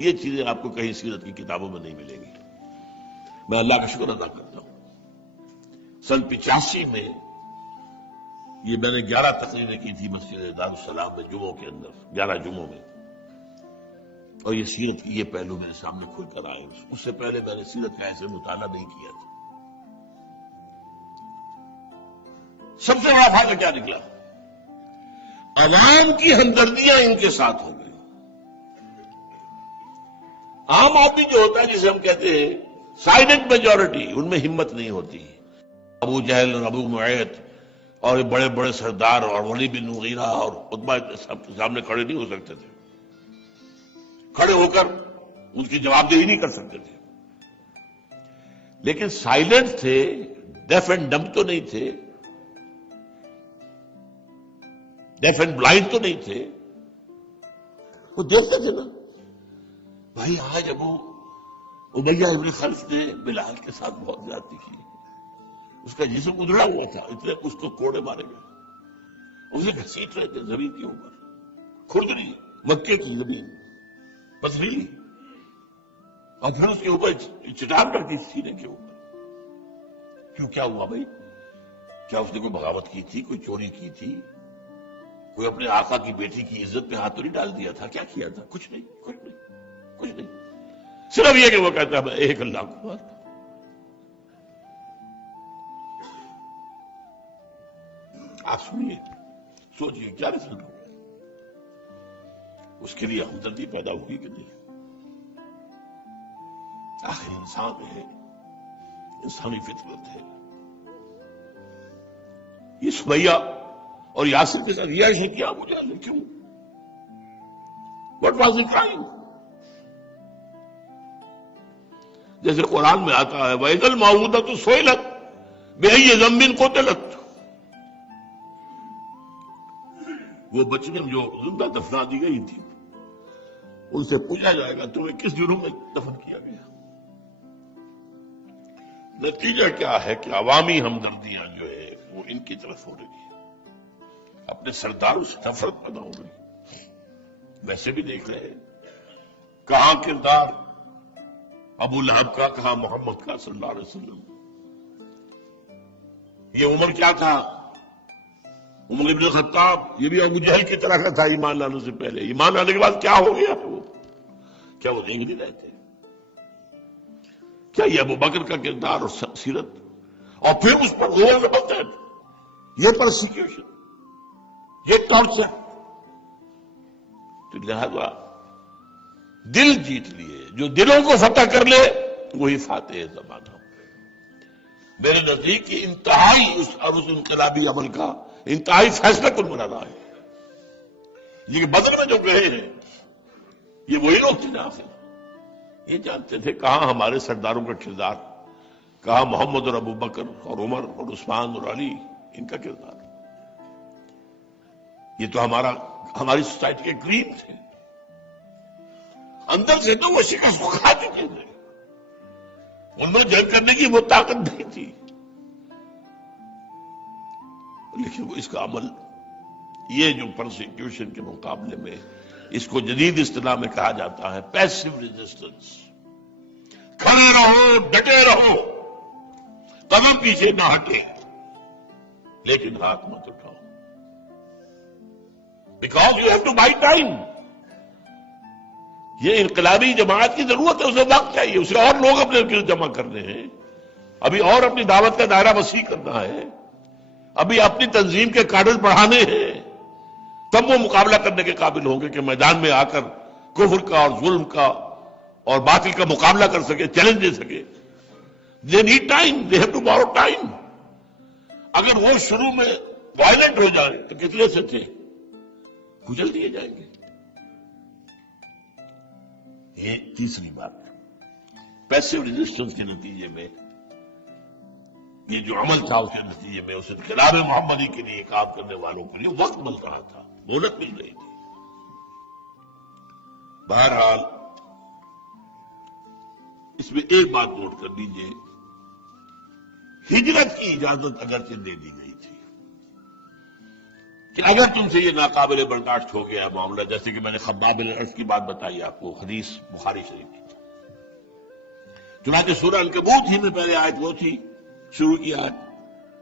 یہ چیزیں آپ کو کہیں سیرت کی کتابوں میں نہیں ملیں گی۔ میں اللہ کا شکر ادا کرتا ہوں، سن 85 میں یہ میں نے 11 تقریریں کی تھی مسجد دارالسلام میں جمعوں کے اندر، 11 جمعوں میں، اور یہ سیرت کی یہ پہلو میرے سامنے کھل کر آئے۔ اس سے پہلے میں نے سیرت کا ایسے مطالعہ نہیں کیا تھا۔ سب سے بڑا فائدہ کیا نکلا؟ عوام کی ہمدردیاں ان کے ساتھ ہو گئی۔ عام آدمی جو ہوتا ہے جسے ہم کہتے ہیں سائلنٹ میجورٹی، ان میں ہمت نہیں ہوتی۔ ابو جہل اور ابو معیط اور بڑے بڑے سردار اور ولید بن مغیرہ اور عتبہ سب کے سامنے کھڑے نہیں ہو سکتے تھے، کھڑے ہو کر اس کی جواب دہی نہیں کر سکتے تھے، لیکن سائلنٹ تھے، ڈیف اینڈ ڈمب تو نہیں تھے، ڈیف اینڈ بلائنڈ تو نہیں تھے، وہ دیکھتے تھے نا بھائی آج ابو امیہ ابن خلف نے بلال کے ساتھ بہت زیادتی کی، اس کا جسم ادھڑا ہوا تھا، اتنے اس کو کوڑے مارے گئے، اسے گھسیٹ رہے تھے زمین کے اوپر، کھردری مکے کی زمین پتھریلی، اور پھر اس کے اوپر چٹان رکھتی سینے کے اوپر۔ کیوں کیا ہوا بھائی؟ کیا اس نے کوئی بغاوت کی تھی، کوئی چوری کی تھی، کوئی اپنے آقا کی بیٹی کی عزت پہ ہاتھ تو نہیں ڈال دیا تھا؟ کیا کیا تھا؟ کچھ نہیں، کچھ نہیں، کچھ نہیں، صرف یہ کہ وہ کہتا ہے میں ایک اللہ کو مانتا ہوں۔ آپ سنیے، سوچیے کیا رسالت ہو گیا، اس کے لیے ہمدردی پیدا ہوگی کہ نہیں؟ آخر انسان ہے، انسانی فطرت ہے۔ یہ سمیہ اور یاسر کے ساتھ یہ ایسے کیا مجھے کیوں؟ What was he trying؟ جیسے قرآن میں آتا ہے وَإِذَا الْمَوْءُودَةُ سُئِلَتْ بِأَيِّ ذَنبٍ قُتِلَتْ، وہ بچیاں جو زندہ دفنا دی گئی تھی ان سے پوچھا جائے گا تمہیں کس جرم میں دفن کیا گیا؟ نتیجہ کیا ہے کہ عوامی ہمدردیاں جو ہے وہ ان کی طرف ہو رہی ہے، اپنے سرداروں سے نفرت پیدا ہو رہی ہے۔ ویسے بھی دیکھ رہے ہیں کہاں کردار ابو لہب کا، کہاں محمد کا صلی اللہ علیہ وسلم۔ یہ عمر کیا تھا؟ عمر ابن خطاب یہ بھی ابو جہل کی طرح کا تھا ایمان لانے سے پہلے، ایمان لانے کے بعد کیا ہو گیا؟ وہ کیا وہ دیکھ نہیں رہتے؟ کیا یہ ابو بکر کا کردار اور سیرت، اور پھر اس پر غور بنتا ہے یہ پرسیکیوشن، یہ ٹارچر۔ تو لہذا دل جیت لیے، جو دلوں کو فتح کر لے وہی فاتح زمانہ۔ میرے نزدیک کی انتہائی اس انقلابی عمل کا انتہائی فیصلہ کن بنا رہا ہے۔ یہ بدر میں جو گئے ہیں یہ وہی لوگ تھے جہاں سے یہ جانتے تھے کہاں ہمارے سرداروں کا کردار، کہاں محمد اور ابو بکر اور عمر اور عثمان اور علی ان کا کردار۔ یہ تو ہماری سوسائٹی کے گرین تھے، اندر سے تو وہ شکست کھا چکے تھے، ان میں جنگ کرنے کی وہ طاقت نہیں تھی، لیکن وہ اس کا عمل، یہ جو پرسیکیوشن کے مقابلے میں اس کو جدید اصطلاح میں کہا جاتا ہے پیسو ریزسٹنس۔ کھڑے رہو، ڈٹے رہو، قدم پیچھے نہ ہٹے، لیکن ہاتھ مت اٹھاؤ، because you have to buy time. یہ انقلابی جماعت کی ضرورت ہے، اسے وقت چاہیے، اسے اور لوگ اپنے گرد جمع کرنے ہیں، ابھی اور اپنی دعوت کا دائرہ وسیع کرنا ہے، ابھی اپنی تنظیم کے کاڈر بڑھانے ہیں، تب وہ مقابلہ کرنے کے قابل ہوں گے کہ میدان میں آ کر کفر کا اور ظلم کا اور باطل کا مقابلہ کر سکے، چیلنج دے سکے۔ They need time, they have to borrow time. اگر وہ شروع میں وائلنٹ ہو جائیں تو کتنے سے تھے کچل دیے جائیں گے۔ یہ تیسری بات، پیسو ریزسٹنس کے نتیجے میں یہ جو عمل تھا اس کے نتیجے میں اس انقلاب محمدی کے لیے کام کرنے والوں کے لیے وقت مل رہا تھا، مہلت مل رہی تھی۔ بہرحال اس میں ایک بات نوٹ کر لیجیے، ہجرت کی اجازت اگرچہ دے دی گئی تھی کہ اگر تم سے یہ ناقابل برداشت ہو گیا معاملہ، جیسے کہ میں نے خباب بن الارت کی بات بتائی آپ کو، حدیث بخاری شریف کی، چنانچہ سورہ عنکبوت ہی میں پہلے آیت وہ تھی، شروع کی آیت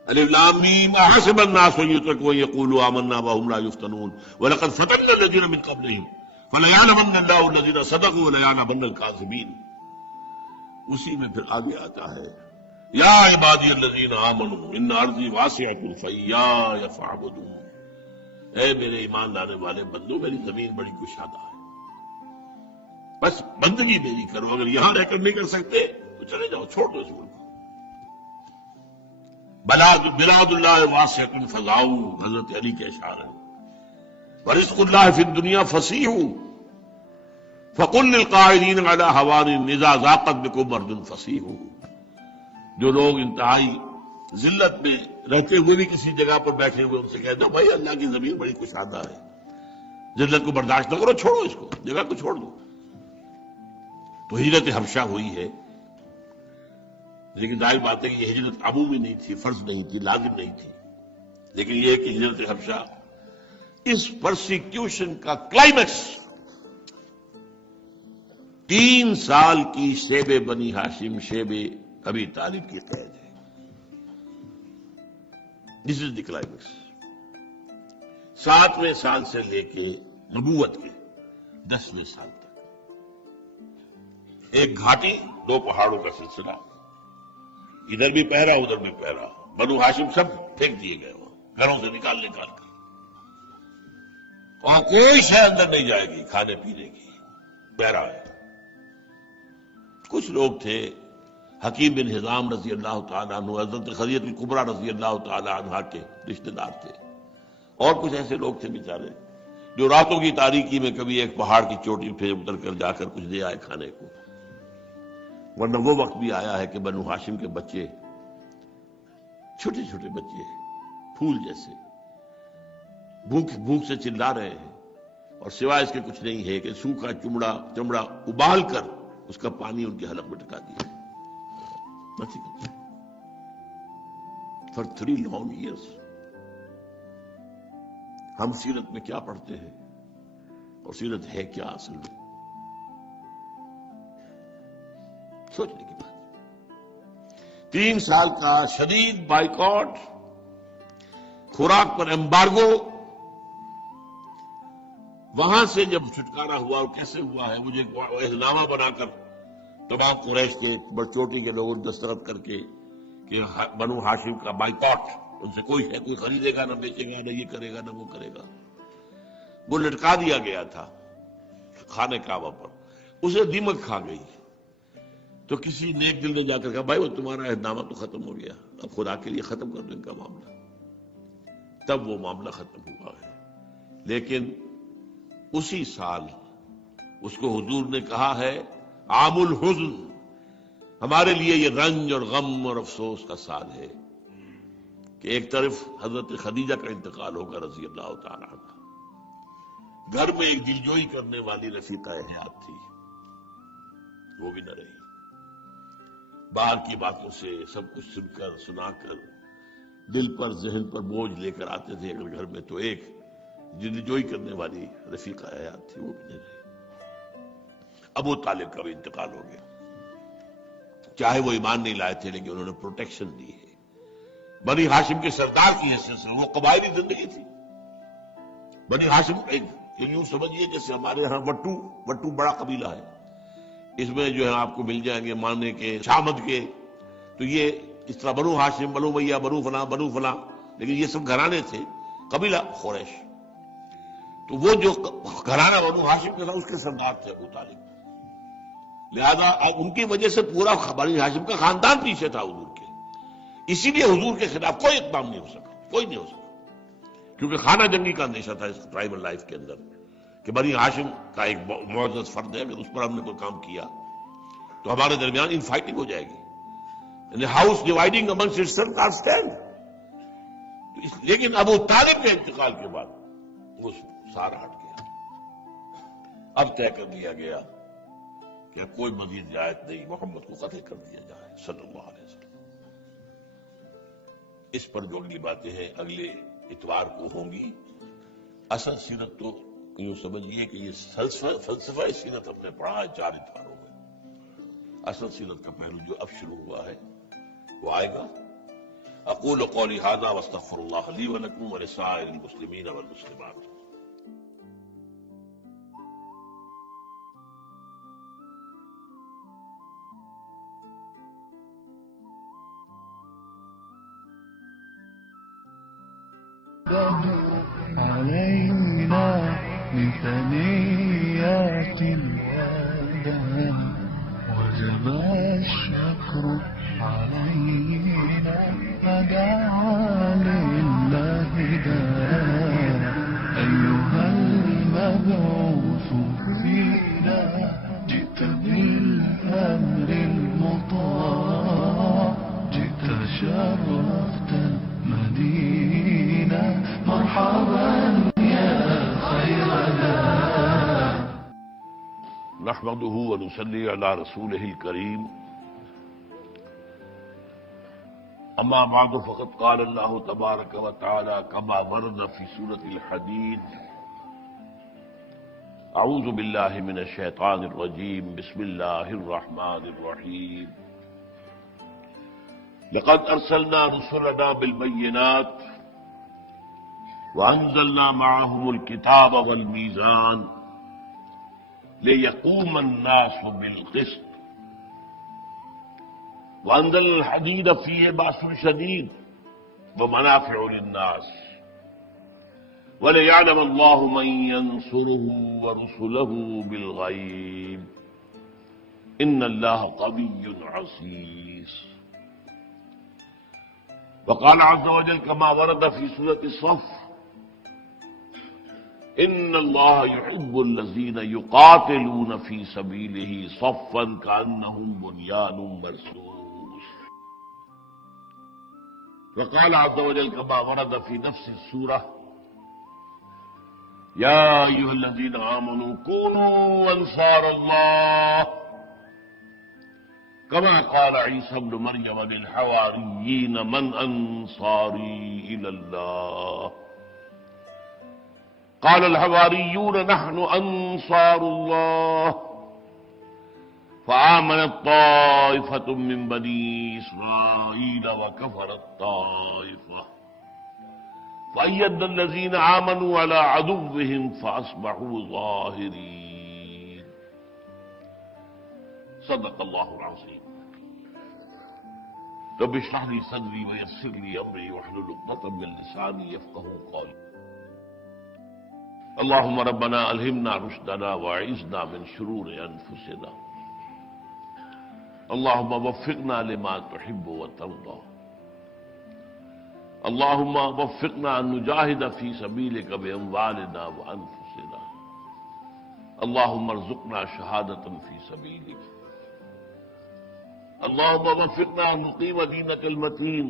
الف لام میم احسب الناس ان يتركوا ان يقولوا آمنا وهم لا يفتنون ولقد فتنا الذين من قبلهم فليعلمن الله الذين صدقوا وليعلمن الكاذبين۔ اسی میں پھر آگے آتا ہے یا عبادی الذین آمنوا ان ارضی واسعۃ فإیایا فاعبدون، اے میرے ایمان لانے والے بندو میری زمین بڑی کشادہ ہے، بس بندگی میری کرو، اگر یہاں رہ کر نہیں کر سکتے تو چلے جاؤ، چھوڑ دو اس ملک کو۔ بلاد اللہ واسعۃ فضاؤ، حضرت علی کے اشعار ہیں، ورزق اللہ فی الدنیا فصیح فقل للقائلین علی ہوان اذا ضاقت بکم ارض فصیح۔ جو لوگ انتہائی ذلت میں رہتے ہوئے بھی کسی جگہ پر بیٹھے ہوئے ان سے کہہ دو بھائی اللہ کی زمین بڑی کشادہ ہے، ذلت کو برداشت نہ کرو، چھوڑو اس کو، جگہ کو چھوڑ دو۔ تو ہجرت حبشہ ہوئی ہے، لیکن ظاہر بات ہے کہ یہ ہجرت عمومی نہیں تھی، فرض نہیں تھی، لازم نہیں تھی، لیکن یہ کہ ہجرت حبشہ اس پرسیکیوشن کا کلائمیکس 3 سال کی شیب بنی ہاشم، شیب ابی طالب کی قید ہے۔ دس از دی کلائمیکس۔ 7ویں سال سے لے کے نبوت کے 10ویں سال تک ایک گھاٹی، 2 پہاڑوں کا سلسلہ، ادھر بھی پہرا ادھر بھی پہرا، بنو ہاشم سب پھینک دیے گئے وہاں، گھروں سے نکال کر، وہاں کوئی شے اندر نہیں جائے گی کھانے پینے کی، پہرا ہے۔ کچھ لوگ تھے، حکیم بن حزام رضی اللہ تعالیٰ عنہ، حضرت خدیجہ الکبریٰ رضی اللہ تعالیٰ عنہا کے رشتہ دار تھے، اور کچھ ایسے لوگ تھے بیچارے جو راتوں کی تاریکی میں کبھی ایک پہاڑ کی چوٹی پہ اتر کر جا کر کچھ دے آئے کھانے کو۔ ورنہ وہ وقت بھی آیا ہے کہ بنو ہاشم کے بچے، چھوٹے چھوٹے بچے پھول جیسے بھوک سے چلا رہے ہیں، اور سوائے اس کے کچھ نہیں ہے کہ سوکھا چمڑا ابال کر اس کا پانی ان کے حلق میں ٹکا دیا فار 3 long years۔ ہم سیرت میں کیا پڑھتے ہیں اور سیرت ہے کیا اصل میں؟ سوچنے کی بات۔ 3 سال کا شدید بائیکاٹ، خوراک پر ایمبارگو، وہاں سے جب چھٹکارا ہوا اور کیسے ہوا ہے، مجھے اہلنامہ بنا کر تمام قریش کے چوٹی کے لوگوں نے دستخط کر کے کہ بنو ہاشم کا بائیکاٹ، ان سے کوئی خریدے گا نہ بیچے گا، نہ یہ کرے گا نہ وہ کرے گا، وہ لٹکا دیا گیا تھا خانہ کعبہ پر۔ اسے دیمک کھا گئی تو کسی نیک دل نے جا کر کہا بھائی وہ تمہارا اہدنامہ تو ختم ہو گیا، اب خدا کے لیے ختم کر دو ان کا معاملہ۔ تب وہ معاملہ ختم ہوا ہے۔ لیکن اسی سال اس کو حضور نے کہا ہے عام الحزن، ہمارے لیے یہ رنج اور غم اور افسوس کا سال ہے کہ ایک طرف حضرت خدیجہ کا انتقال ہوگا رضی اللہ تعالی عنہ، گھر میں ایک دلجوئی کرنے والی رفیقہ حیات تھی، وہ بھی نہ رہی۔ باہر کی باتوں سے سب کچھ سنا کر دل پر ذہن پر بوجھ لے کر آتے تھے اگر گھر میں، تو ایک دلجوئی کرنے والی رفیقہ حیات تھی، وہ بھی نہیں رہی۔ ابو طالب کا بھی انتقال ہو گیا، چاہے وہ ایمان نہیں لائے تھے لیکن انہوں نے پروٹیکشن دی ہے بنی ہاشم کے سردار کی حیثیت سے۔ وہ قبائلی زندگی تھی بنی ہاشم، ایک یوں سمجھیے جیسے ہمارے یہاں وٹو بڑا قبیلہ ہے، اس میں جو ہے آپ کو مل جائیں گے مانے کے، شامد کے، تو یہ اس طرح بنو ہاشم، بنو میاں، بنو فلاں، لیکن یہ سب گھرانے تھے، قبیلہ قریش۔ تو وہ جو گھرانہ بنو ہاشم کا تھا اس کے سردار تھے ابو طالب، لہذا ان کی وجہ سے پورا بنی ہاشم کا خاندان پیچھے تھا حضور کے، اسی لیے حضور کے خلاف کوئی اقدام نہیں ہو سکا، کوئی نہیں ہو سکا، کیونکہ خانہ جنگی کا اندیشہ تھا اس ٹرائبل لائف کے اندر کہ بنی ہاشم کا ایک معزز فرد ہے، اگر اس پر ہم نے کوئی کام کیا تو ہمارے درمیان ان فائٹنگ ہو جائے گی، house dividing amongst itself can't stand. لیکن ابو طالب کے انتقال کے بعد وہ سارا ہٹ گیا۔ اب طے کر دیا گیا کہ کوئی مزید رعایت نہیں، محمد کو قتل کر دیا جائے صلی اللہ علیہ وسلم۔ اس پر جو اگلی باتیں ہیں اگلے اتوار کو ہوں گی۔ اصل سیرت تو یوں سمجھیے کہ یہ فلسفہ سیرت ہم نے پڑھا ہے 4 اتواروں میں، اصل سیرت کا پہلو جو اب شروع ہوا ہے وہ آئے گا۔ اقول قولی ھذا واستغفر اللہ لی ولکم ولسائر المسلمین والمسلمات۔ علينا من ثنيات الوداع وجب الشكر علينا فدعا لله داع أيها المبعوث فينا جئت بالأمر المطاع جئت شرفت المدينة مرحبا يا خير داع۔ نحمده ونصلي على رسوله الكريم، اما بعد فقد قال الله تبارك وتعالى كما ورد في سورة الحديد: اعوذ بالله من الشيطان الرجيم، بسم الله الرحمن الرحيم، لقد ارسلنا رسلنا بالبينات وانزلنا معهم الكتاب والميزان ليقوم الناس بالقسط وانزلنا الحديد فيه بأس شديد ومنافع للناس وليعلم الله من ينصره ورسله بالغيب ان الله قوي عزيز۔ وقال عز وجل كما ورد في سورة الصف: ان اللہ یحب الذین یقاتلون فی سبیلہ صفا کانہم بنیان مرصوص. وقال عز وجل كما ورد في نفس السورة يا أيها الذين آمنوا كونوا أنصار الله كما قال عيسى ابن مريم للحواريين من أنصاري إلى الله قال الحواريون نحن أنصار الله فآمنت طائفة من بني إسرائيل وكفرت طائفة فأيدنا الذين آمنوا على عدوهم فأصبحوا ظاهرين. صدق الله العظيم. رب اشرح لي صدري ويسر لي أمري واحلل عقدة من لساني يفقهوا قولي. اللهم ربنا ألهمنا رشدنا وأعذنا من شرور أنفسنا. اللهم وفقنا لما تحب وترضى. اللهم وفقنا أن نجاهد في سبيلك بأموالنا وأنفسنا. اللهم ارزقنا شهادة في سبيلك. اللهم وفقنا أن نقيم دينك المتين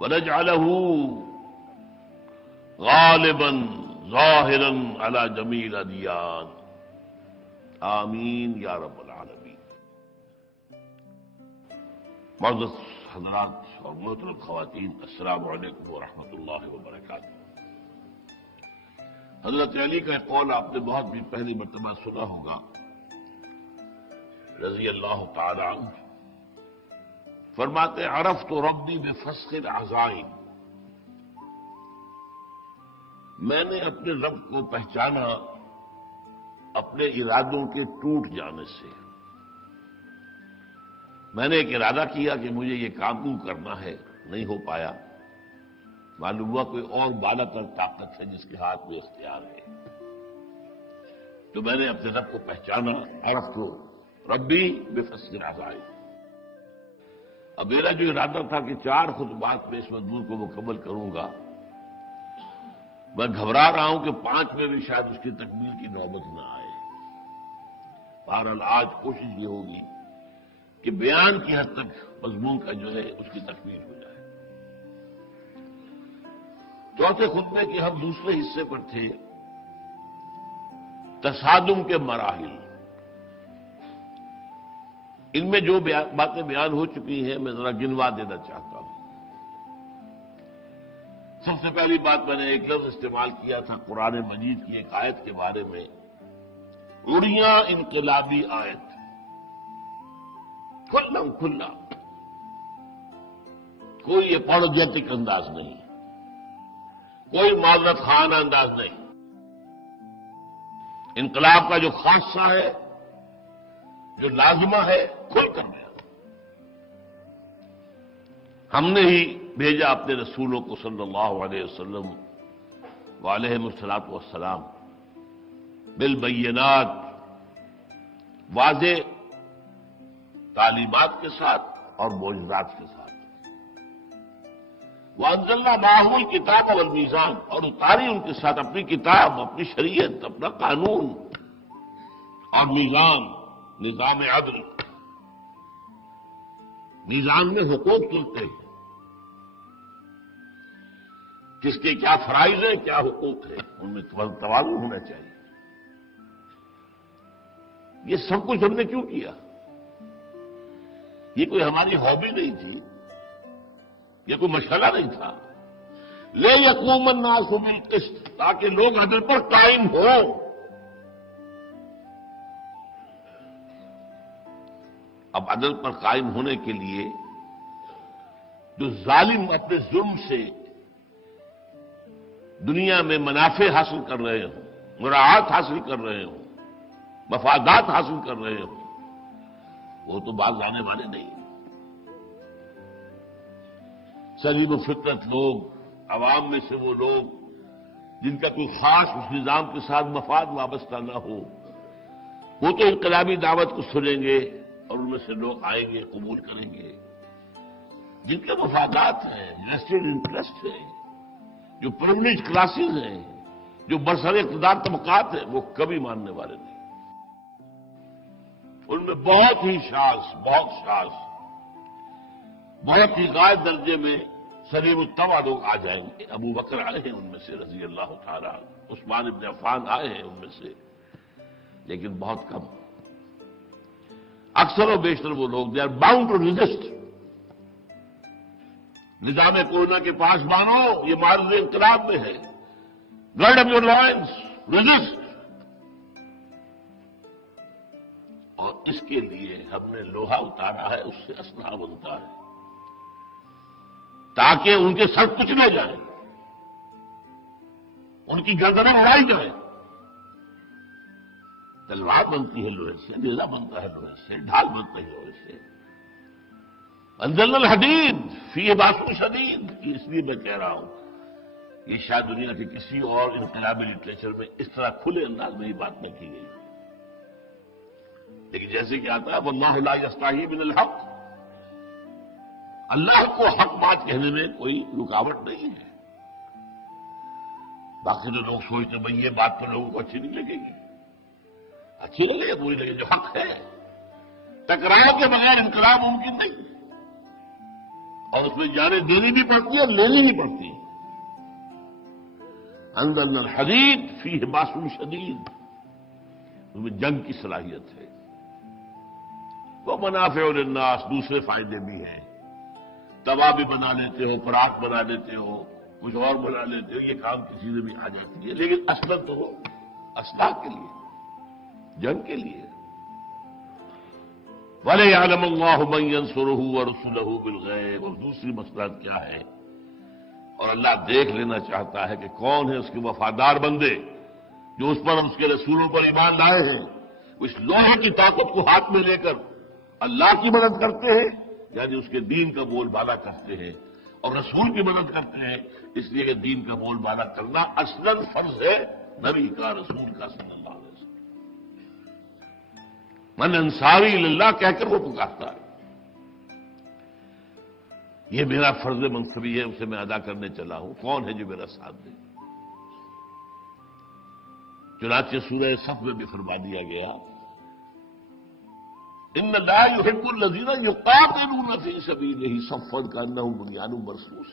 ونجعله غالبا ظاهرا على جميع الأديان. آمين يا رب العالمين. معزز حضرات اور محترم خواتین، السلام علیکم ورحمۃ اللہ وبرکاتہ. حضرت علی کا ایک قول آپ نے بہت بھی پہلی مرتبہ سنا ہوگا رضی اللہ تعالی عنہ. فرماتے عرفت ربی بفسخ العزائم، میں نے اپنے رب کو پہچانا اپنے ارادوں کے ٹوٹ جانے سے. میں نے ایک ارادہ کیا کہ مجھے یہ کام کرنا ہے، نہیں ہو پایا. معلوم ہوا کوئی اور بالا تر طاقت ہے جس کے ہاتھ میں اختیار ہے. تو میں نے اپنے رب کو پہچانا. عرفت ربی بفسخ العزائم. اب میرا جو ارادہ تھا کہ 4 خطبات میں اس مضمون کو مکمل کروں گا، میں گھبرا رہا ہوں کہ 5 میں بھی شاید اس کی تکمیل کی نوبت نہ آئے. بہرحال آج کوشش یہ ہوگی کہ بیان کی حد تک مضمون کا جو ہے اس کی تکمیل ہو جائے. چوتھے خطبے کے ہم دوسرے حصے پر تھے، تصادم کے مراحل. ان میں جو باتیں بیان ہو چکی ہیں میں ذرا گنوا دینا چاہتا ہوں. سب سے پہلی بات میں نے ایک لفظ استعمال کیا تھا قرآن مجید کی ایک آیت کے بارے میں، اڑیاں انقلابی آیت. کھلا کوئی اپولوجیٹک انداز نہیں، کوئی معذرت خانہ انداز نہیں. انقلاب کا جو خاصہ ہے، جو لازمہ ہے، کھل کر گیا. ہم نے ہی بھیجا اپنے رسولوں کو صلی اللہ علیہ وسلم وعلیہم الصلاۃ والسلام بالبینات، واضح تعلیمات کے ساتھ اور معجزات کے ساتھ. وَأَنزَلْنَا مَعَهُمُ الْكِتَابَ وَالْمِيزَانَ، اور اتاری ان کے ساتھ اپنی کتاب، اپنی شریعت، اپنا قانون اور میزان، نظام عدل. میزان میں حقوق تلتے ہیں، کس کے کیا فرائض ہیں، کیا حقوق ہیں، ان میں توازن ہونا چاہیے. یہ سب کچھ ہم نے کیوں کیا؟ یہ کوئی ہماری ہابی نہیں تھی، یہ کوئی مشغلہ نہیں تھا. لِيَقُومَ النَّاسُ بِالْقِسْطِ، تاکہ لوگ عدل پر قائم ہوں. اب عدل پر قائم ہونے کے لیے جو ظالم اپنے ظلم سے دنیا میں منافع حاصل کر رہے ہوں، مراعات حاصل کر رہے ہوں، مفادات حاصل کر رہے ہوں، وہ تو باز آنے والے نہیں. سلیم و فطرت لوگ، عوام میں سے وہ لوگ جن کا کوئی خاص اس نظام کے ساتھ مفاد وابستہ نہ ہو، وہ تو انقلابی دعوت کو سنیں گے اور ان میں سے لوگ آئیں گے، قبول کریں گے. جن کے مفادات ہیں، ویسٹڈ انٹرسٹ ہیں، جو پرولیج کلاسز ہیں، جو برسر اقتدار طبقات ہیں وہ کبھی ماننے والے نہیں. ان میں بہت ہی شاذ، بہت ہی غائب درجے میں سلیم الطبع لوگ آ جائیں گے. ابو بکر آئے ہیں ان میں سے رضی اللہ تعالی، عثمان ابن عفان آئے ہیں ان میں سے، لیکن بہت کم. اکثر و بیشتر وہ لوگ they are bound to resist. نظام کورونا کے پاس مانو یہ معرض انقلاب میں ہے. Guard up your lines, resist. اور اس کے لیے ہم نے لوہا اتارا ہے، اس سے اسلحہ بنتا ہے تاکہ ان کے سر کچلے جائیں، ان کی گردنیں اڑائی جائیں. تلوار بنتی ہے لوہے سے، نیزہ بنتا ہے لوہے سے، ڈھال بنتا ہے لوہے سے. انزلنا الحدید فیہ باس شدید. اس لیے میں کہہ رہا ہوں یہ شاید دنیا کے کسی اور انقلابی لٹریچر میں اس طرح کھلے انداز میں یہ بات نہیں کی گئی. لیکن جیسے کہ آتا ہے واللہ لا یستحیی من الحق، اللہ کو حق بات کہنے میں کوئی رکاوٹ نہیں ہے. باقی تو لوگ سوچتے ہیں بھائی یہ بات تو لوگوں کو اچھی نہیں لگے گی. اچھی لگے یا بری لگے، جو حق ہے. ٹکراؤ کے بغیر انقلاب ممکن نہیں، اور اس میں جانیں دینی بھی پڑتی ہے اور لینی بھی پڑتی ہے. انزلنا الحدید فیہ باس شدید، اس میں جنگ کی صلاحیت ہے. وہ منافع للناس، دوسرے فائدے بھی ہیں. توا بھی بنا لیتے ہو، پراٹ بنا لیتے ہو، کچھ اور بنا لیتے ہو، یہ کام کی چیزیں بھی آ جاتی ہے. لیکن اصل تو وہ اصلاح کے لیے، جنگ کے لیے. وَلِيَعْلَمَ اللَّهُ مَن يَنصُرُهُ وَرُسُلَهُ بِالْغَيْبِ. اور دوسری مسئلہ کیا ہے، اور اللہ دیکھ لینا چاہتا ہے کہ کون ہے اس کے وفادار بندے جو اس پر اس کے رسولوں پر ایمان لائے ہیں. وہ اس لوہے کی طاقت کو ہاتھ میں لے کر اللہ کی مدد کرتے ہیں، یعنی اس کے دین کا بول بالا کرتے ہیں، اور رسول کی مدد کرتے ہیں، اس لیے کہ دین کا بول بالا کرنا اصلاً فرض ہے نبی کا، رسول کا صلی اللہ علیہ وسلم. من انصاری للہ کہہ کر وہ پکارتا ہے. یہ میرا فرض منصبی ہے، اسے میں ادا کرنے چلا ہوں. کون ہے جو میرا ساتھ دے؟ چنانچہ سورہ صف میں بھی فرما دیا گیا ان لا يحب الذين يقاتلون في سبيله صفا كانهم بنيان مرصوص.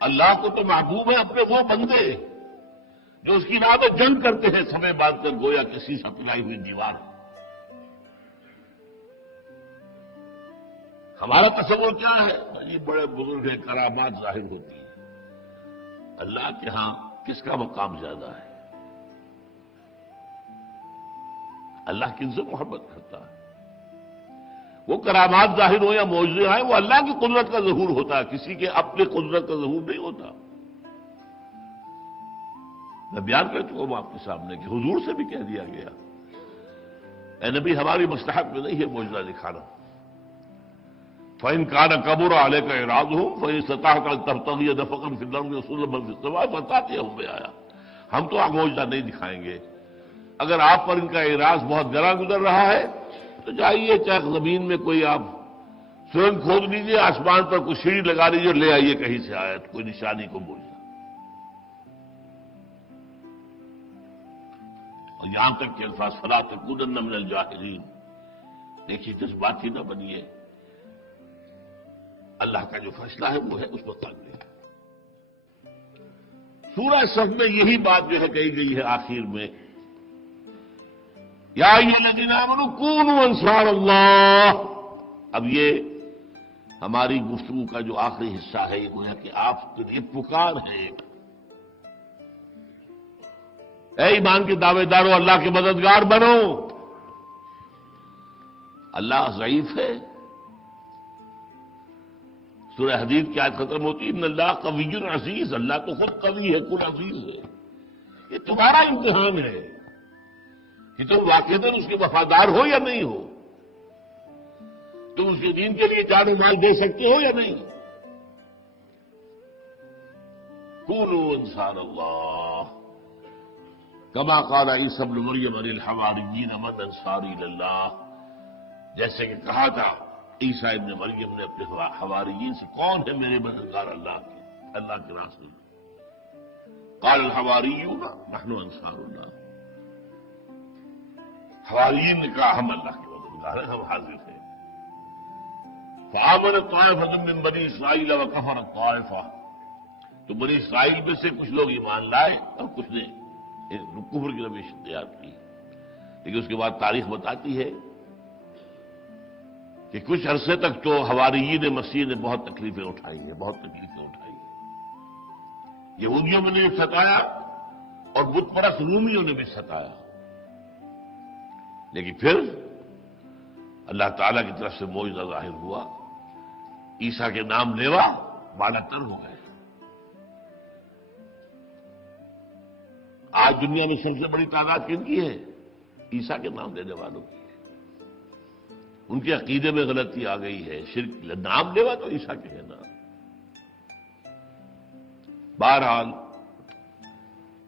اللہ کو تو محبوب ہے اپنے وہ بندے جو اس کی راہ میں جنگ کرتے ہیں سمے باندھ کر گویا کسی سپلائی ہوئی دیوار. ہمارا تصور کیا ہے، یہ بڑے بزرگ ہیں، کرامات ظاہر ہوتی ہیں. اللہ کے ہاں کس کا مقام زیادہ ہے؟ اللہ کن سے محبت کرتا ہے؟ وہ کرامات ظاہر ہو یا معجزے آئیں، وہ اللہ کی قدرت کا ظہور ہوتا ہے، کسی کے اپنے قدرت کا ظہور نہیں ہوتا. میں بیان کر چکا ہوں آپ کے سامنے کہ حضور سے بھی کہہ دیا گیا اے نبی ہماری مصلحت میں نہیں ہے معجزہ دکھانا. فَإِنْ كَانَ كَبُرَ عَلَيْكَ إِعْرَاضُهُمْ فَإِنْ اسْتَطَعْتَ أَنْ تَبْتَغِيَ نَفَقًا فِي الْأَرْضِ وَسُلَمًا فِي السَّمَاءِ فَأْتِيَهُم بِآيَةٍ. ہم تو معجزہ نہیں دکھائیں گے. اگر آپ پر ان کا اعراض بہت گراں گزر رہا ہے تو جائیے چاہے زمین میں کوئی آپ سرنگ کھود لیجیے، آسمان پر کوئی سیڑھی لگا لیجیے، لے آئیے کہیں سے آیت، کوئی نشانی کو بول جائے. اور یہاں تک کہ الفاظ فَلَا تَكُونَنَّ مِنَ الْجَاهِلِينَ. دیکھیے جذباتی نہ بنیے، اللہ کا جو فیصلہ ہے وہ ہے، اس پر قائم رہیے. سورہ صف میں یہی بات جو ہے کہی گئی ہے آخر میں یا ایھا الذین آمنوا کونوا انصار اللہ. اب یہ ہماری گفتگو کا جو آخری حصہ ہے یہ گویا کہ آپ کے لیے پکار ہے. اے ایمان کے دعوے دارو اللہ کے مددگار بنو. اللہ ضعیف ہے؟ سورہ حدید کی آیت ختم ہوتی ہے ان اللہ قوی عزیز. اللہ تو خود قوی ہے، کل عزیز ہے. یہ تمہارا امتحان ہے کہ تم واقعتاً اس کے وفادار ہو یا نہیں ہو، تم اس کے دین کے لیے جان و مال دے سکتے ہو یا نہیں. کونوا انصار اللہ کما قال عیسی ابن مریم للحواریین من انصاری اللہ. جیسے کہ کہا تھا عیسیٰ ابن مریم نے اپنے حواریین سے کون ہے میرے مددگار اللہ کے، اللہ کے راستے میں. قال الحواریون نحن انصار اللہ، حواریین نے کہا ہم اللہ کے مددگار ہیں، ہم حاضر ہیں۔ فآمنت طائفۃ من بنی اسرائیل وکفرت طائفہ، تو بنی اسرائیل میں سے کچھ لوگ ایمان لائے اور کچھ نے کفر کی روش اختیار کی۔ لیکن اس کے بعد تاریخ بتاتی ہے کہ کچھ عرصے تک تو حواریین مسیح نے بہت تکلیفیں اٹھائی ہیں، بہت تکلیفیں اٹھائی ہیں۔ یہودیوں میں نے ستایا اور بت پرست رومیوں نے بھی ستایا، لیکن پھر اللہ تعالیٰ کی طرف سے معجزہ ظاہر ہوا، عیسیٰ کے نام لیوا بالا تر ہو گئے۔ آج دنیا میں سب سے بڑی تعداد کن کی ہے؟ عیسیٰ کے نام لینے والوں کی ہے۔ ان کے عقیدے میں غلطی آ گئی ہے، شرک، نام لیوا تو عیسیٰ کے ہے نا۔ بہرحال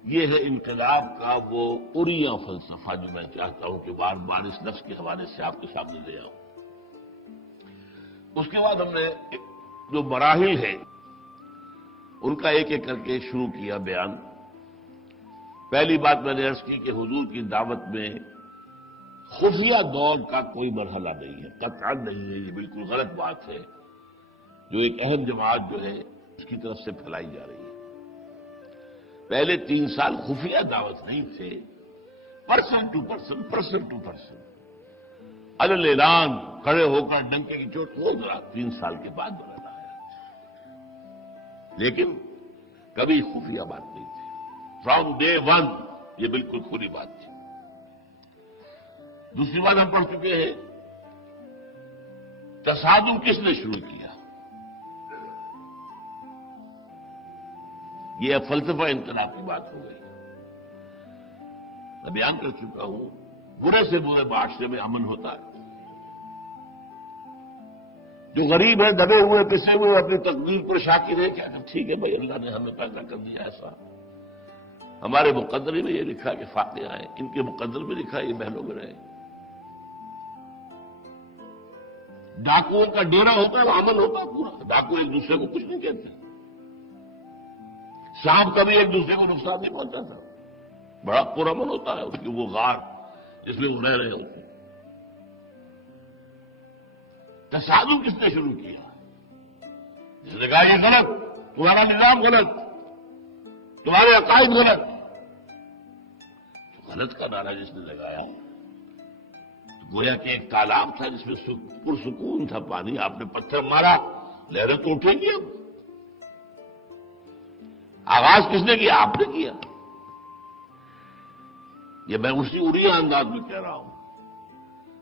یہ ہے انقلاب کا وہ اریاں فلسفہ جو میں چاہتا ہوں کہ بار بار اس لفظ کے حوالے سے آپ کے سامنے لے آؤں۔ اس کے بعد ہم نے جو مراحل ہیں ان کا ایک ایک کر کے شروع کیا بیان۔ پہلی بات میں نے عرض کی کہ حضور کی دعوت میں خفیہ دور کا کوئی مرحلہ نہیں ہے، قطعاً نہیں ہے، یہ بالکل غلط بات ہے جو ایک اہم جماعت جو ہے اس کی طرف سے پھیلائی جا رہی ہے۔ پہلے 3 سال خفیہ دعوت نہیں تھے، پرسن ٹو پرسن اعلان کھڑے ہو کر ڈنکے کی چوٹ ہو گیا، 3 سال کے بعد بنانا ہے، لیکن کبھی خفیہ بات نہیں تھی۔ فرام ڈے 1 یہ بالکل کھلی بات تھی۔ دوسری بات ہم پڑھ چکے ہیں، تصادم کس نے شروع کیا؟ یہ اب فلسفہ انقلاب کی بات ہو گئی۔ میں بیان کر چکا ہوں، برے سے برے معاشرے میں امن ہوتا ہے۔ جو غریب ہے، دبے ہوئے پسے ہوئے، اپنی تقدیر پر شاکر ہے، کیا ٹھیک ہے بھائی، اللہ نے ہمیں پیدا کر دیا ایسا۔ ہمارے مقدر میں یہ لکھا کہ فاتحہ ہیں، ان کے مقدر میں لکھا یہ محلوں میں رہے۔ ڈاکوؤں کا ڈیرا ہوتا ہے، وہ امن ہوتا ہے پورا، ڈاکو ایک دوسرے کو کچھ نہیں کہتے، سانپ کبھی ایک دوسرے کو نقصان نہیں پہنچاتا، بڑا پرامن ہوتا ہے اس کی وہ غار جس میں وہ رہ رہے ہوتے ہیں۔ تصادم کس نے شروع کیا؟ جس نے کہا یہ غلط، تمہارا نظام غلط، تمہارے عقائد غلط۔ غلط کا نعرہ جس نے لگایا تو گویا کہ ایک تالاب تھا جس میں پرسکون تھا پانی، آپ نے پتھر مارا، لہریں تو اٹھیں گی۔ اب آغاز کس نے کیا؟ آپ نے کیا۔ یہ میں اسی اڑیا انداز میں کہہ رہا ہوں،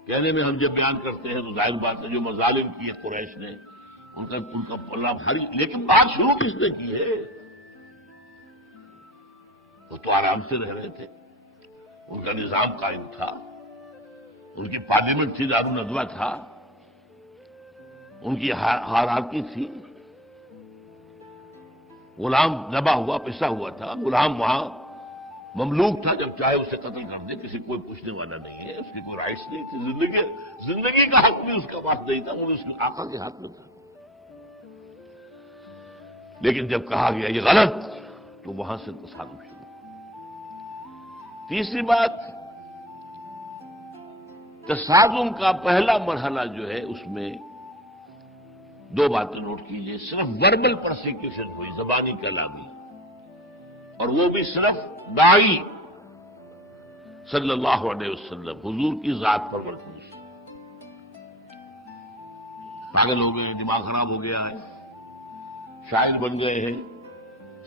کہنے میں ہم جب بیان کرتے ہیں تو ظاہر بات ہے جو مظالم کیے قریش نے ان کا پلہ بھاری، لیکن بات شروع کس نے کی ہے؟ وہ تو آرام سے رہ رہے تھے، ان کا نظام قائم تھا، ان کی پارلیمنٹ تھی، دارالندوہ تھا، ان کی ہارارکی تھی، غلام ذبح ہوا پسا ہوا تھا، غلام وہاں مملوک تھا، جب چاہے اسے قتل کر دے، کسی کوئی پوچھنے والا نہیں ہے، اس کی کوئی رائٹس نہیں تھی، زندگی کا حق بھی اس کا پاس نہیں تھا، وہ اس کے آقا کے ہاتھ میں تھا۔ لیکن جب کہا گیا یہ غلط تو وہاں سے تصادم شروع۔ تیسری بات، تصادم کا پہلا مرحلہ جو ہے اس میں 2 باتیں نوٹ کیجئے، صرف وربل پرسیکیوشن ہوئی، زبانی کلامی، اور وہ بھی صرف داعی صلی اللہ علیہ وسلم حضور کی ذات پر مرکوز۔ پاگل ہو گئے ہیں، دماغ خراب ہو گیا ہے، شاعر بن گئے ہیں،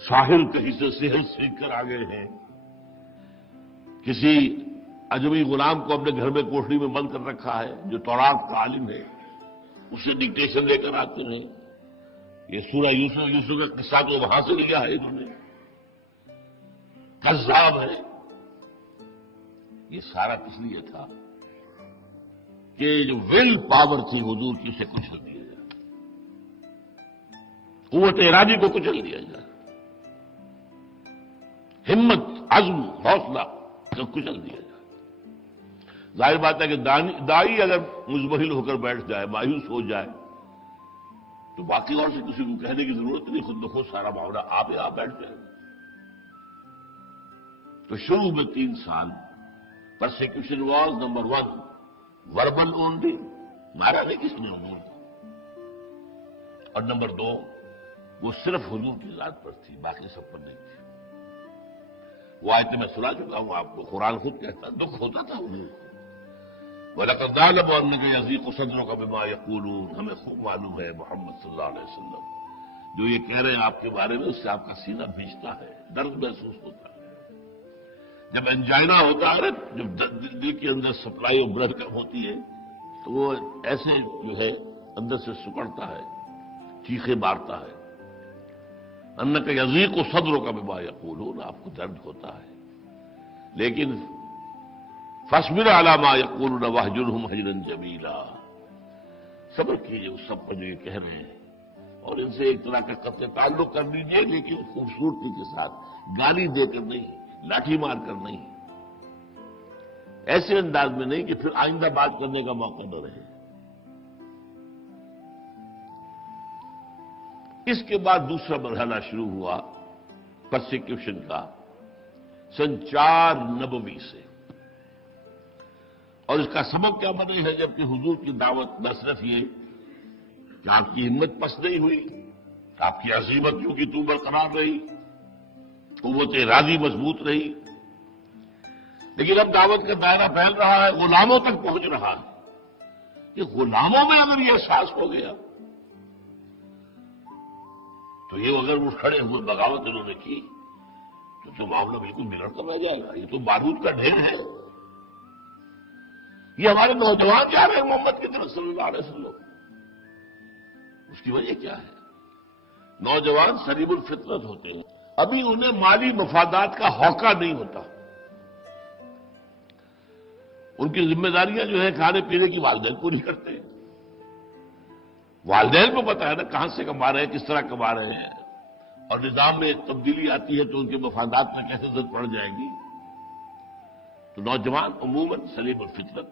ساحر کہیں سے سحر سیکھ کر آ گئے ہیں، کسی اجمی غلام کو اپنے گھر میں کوٹڑی میں بند کر رکھا ہے جو تورات کا عالم ہے، اسے ڈکٹیشن لے کر آتے ہیں۔ یہ سورہ یوسف کا قصہ تو وہاں سے لیا ہے انہوں نے، کذاب ہے۔ یہ سارا کس لیے تھا کہ جو ول پاور تھی حضور کی اسے کچل دیا جائے، قوت ارادی کو کچل دیا جائے، ہمت، عزم، حوصلہ کو کچل دیا جائے۔ ظاہر بات ہے کہ دائی اگر مزمحل ہو کر بیٹھ جائے، مایوس ہو جائے، تو باقی اور سے کسی کو کہنے کی ضرورت نہیں، خود بخود سارا معاملہ آپ بیٹھ جائے۔ تو شروع میں 3 سال persecution was number 1 verbal only, مارا نہیں کس نے حضور کو، اور نمبر 2 وہ صرف حضور کی ذات پر تھی، باقی سب پر نہیں تھی۔ وہ آیتیں میں سنا چکا ہوں آپ کو، قرآن خود کہتا دکھ ہوتا تھا حضور کو، وَلَقَدْ نَعْلَمُ أَنَّكَ يَضِيقُ صَدْرُكَ بِمَا يَقُولُونَ، ہمیں خوب معلوم ہے محمد صلی اللہ علیہ وسلم جو یہ کہہ رہے ہیں آپ کے بارے میں، اس سے آپ کا سینہ بھیجتا ہے، درد محسوس ہوتا ہے۔ جب انجائنا ہوتا ہے، جب دل کے اندر سپلائی آف بلڈ کم ہوتی ہے تو وہ ایسے جو ہے اندر سے سکڑتا ہے، چیخیں مارتا ہے۔ انک یضیق صدرک بما یقولون، آپ کو درد ہوتا ہے، لیکن فاصبر علی ما یقولون واہجرہم ہجرا جمیلا، صبر کیجیے اس سب پر جو یہ کہہ رہے ہیں، اور ان سے ایک طرح کا قطع تعلق کر لیجیے، لیکن خوبصورتی کے ساتھ، گالی دے کر نہیں، لاٹھی مار کر نہیں، ایسے انداز میں نہیں کہ پھر آئندہ بات کرنے کا موقع نہ رہے۔ اس کے بعد دوسرا مرحلہ شروع ہوا پرسیکیوشن کا سن 4 نبوی سے، اور اس کا سبب کیا بنی ہے؟ جبکہ حضور کی دعوت نہ صرف یہ کہ آپ کی ہمت پست نہیں ہوئی، آپ کی عزیمت یوں کی تو برقرار رہی، قوت ارادی مضبوط رہی، لیکن اب دعوت کا دائرہ پھیل رہا ہے، غلاموں تک پہنچ رہا ہے۔ کہ غلاموں میں اگر یہ احساس ہو گیا تو یہ اگر وہ کھڑے ہوئے بغاوت انہوں نے کی تو معاملہ بالکل بگڑ کر رہ جائے گا، یہ تو بارود کا ڈھیر ہے۔ یہ ہمارے نوجوان جا رہے ہیں محمد کی طرف صلی اللہ علیہ وسلم، اس کی وجہ کیا ہے؟ نوجوان سلیب الفطرت ہوتے ہیں، ابھی انہیں مالی مفادات کا ہوکا نہیں ہوتا، ان کی ذمہ داریاں جو ہیں کھانے پینے کی والدین پوری کرتے ہیں، والدین کو پتا ہے نا کہاں سے کما رہے ہیں، کس طرح کما رہے ہیں، اور نظام میں تبدیلی آتی ہے تو ان کے مفادات میں کیسے ضرورت پڑ جائے گی۔ تو نوجوان عموماً سلیم الفطرت،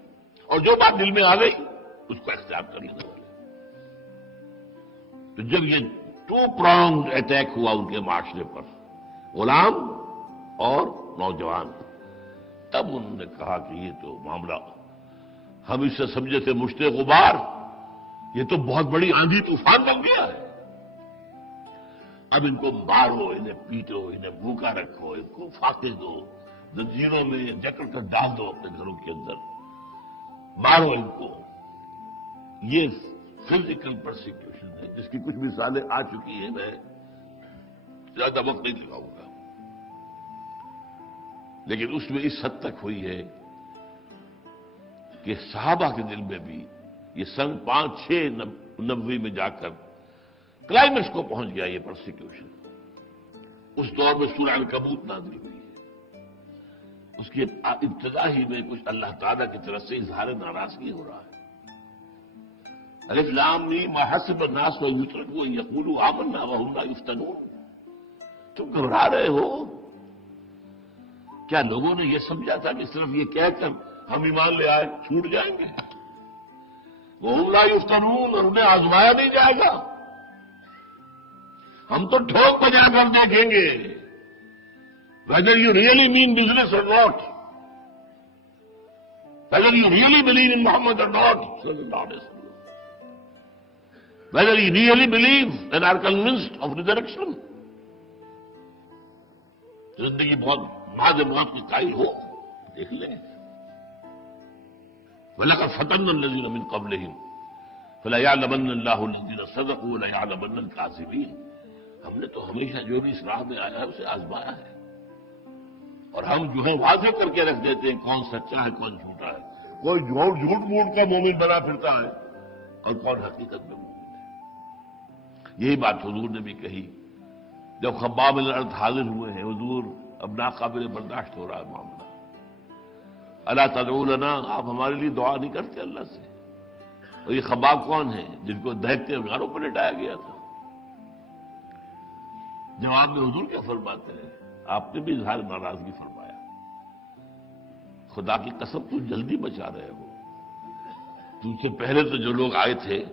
اور جو بات دل میں آ گئی اس کو اختیار کر لینے والے۔ تو جب یہ 2 pronged اٹیک ہوا ان کے معاشرے پر، غلام اور نوجوان، تب انہوں نے کہا کہ یہ تو معاملہ ہم اس سے سمجھے تھے مشتے غبار، یہ تو بہت بڑی آندھی طوفان بن گیا ہے، اب ان کو مارو، انہیں پیٹو، انہیں بھوکا رکھو، ان کو پھانکے دو، زنجیروں میں جکڑ کر ڈال دو اپنے گھروں کے اندر، مارو ان کو۔ یہ فزیکل پرسیکیوشن ہے جس کی کچھ مثالیں آ چکی ہیں، میں زیادہ وقت نہیں لگاؤں گا، لیکن اس میں اس حد تک ہوئی ہے کہ صحابہ کے دل میں بھی یہ سن 5-6 نبوی میں جا کر کلائمیکس کو پہنچ گیا یہ پرسیکیوشن۔ اس دور میں سورہ عنکبوت نازل ہوئی ہے، اس کی ابتدا ہی میں کچھ اللہ تعالیٰ کی طرف سے اظہار ناراضگی ہو رہا ہے۔ الف لام میم ما حسب الناس ان یترکوا ان یقولوا آمنا وهم لا یفتنون، تم گھبرا رہے ہو؟ کیا لوگوں نے یہ سمجھا تھا کہ صرف یہ کہہ کر ہم ایمان لے آئے چھوٹ جائیں گے؟ وهم لا یفتنون، اور انہیں آزمایا نہیں جائے گا، ہم تو ٹھوک بجا کر دیکھیں گے whether you really mean business or not, whether you really believe in Muhammad or not, sallallahu alaihi wasallam, whether you really believe and are convinced of resurrection. زندگی بہت بعد موت کی قائل ہو، دیکھ لیں۔ وَلَقَدْ فَتَنَّا الَّذِينَ مِن قَبْلِهِمْ فَلَيَعْلَمَنَّ اللَّهُ الَّذِينَ صَدَقُوا وَلَيَعْلَمَنَّ الْكَاذِبِينَ، ہم نے تو ہمیشہ جو بھی اس راہ میں آیا ہے اسے آزمایا ہے، اور ہم جو ہے واضح کر کے رکھ دیتے ہیں کون سچا ہے کون جھوٹا ہے، کوئی جھوٹ موٹ کا مومن بنا پھرتا ہے اور کون حقیقت میں مومن ہے۔ یہی بات حضور نے بھی کہی جب خباب الارض حاضر ہوئے ہیں، حضور اب ناقابل برداشت ہو رہا ہے معاملہ، الا تدعو لنا، آپ ہمارے لیے دعا نہیں کرتے اللہ سے؟ اور یہ خباب کون ہیں؟ جن کو دہتے غاروں پر لٹایا گیا تھا۔ جواب میں حضور کیا فرماتے ہیں؟ آپ نے بھی اظہار ناراضگی فرمایا، خدا کی قسم تو جلدی بچا رہے ہو، تم سے پہلے تو جو لوگ آئے تھے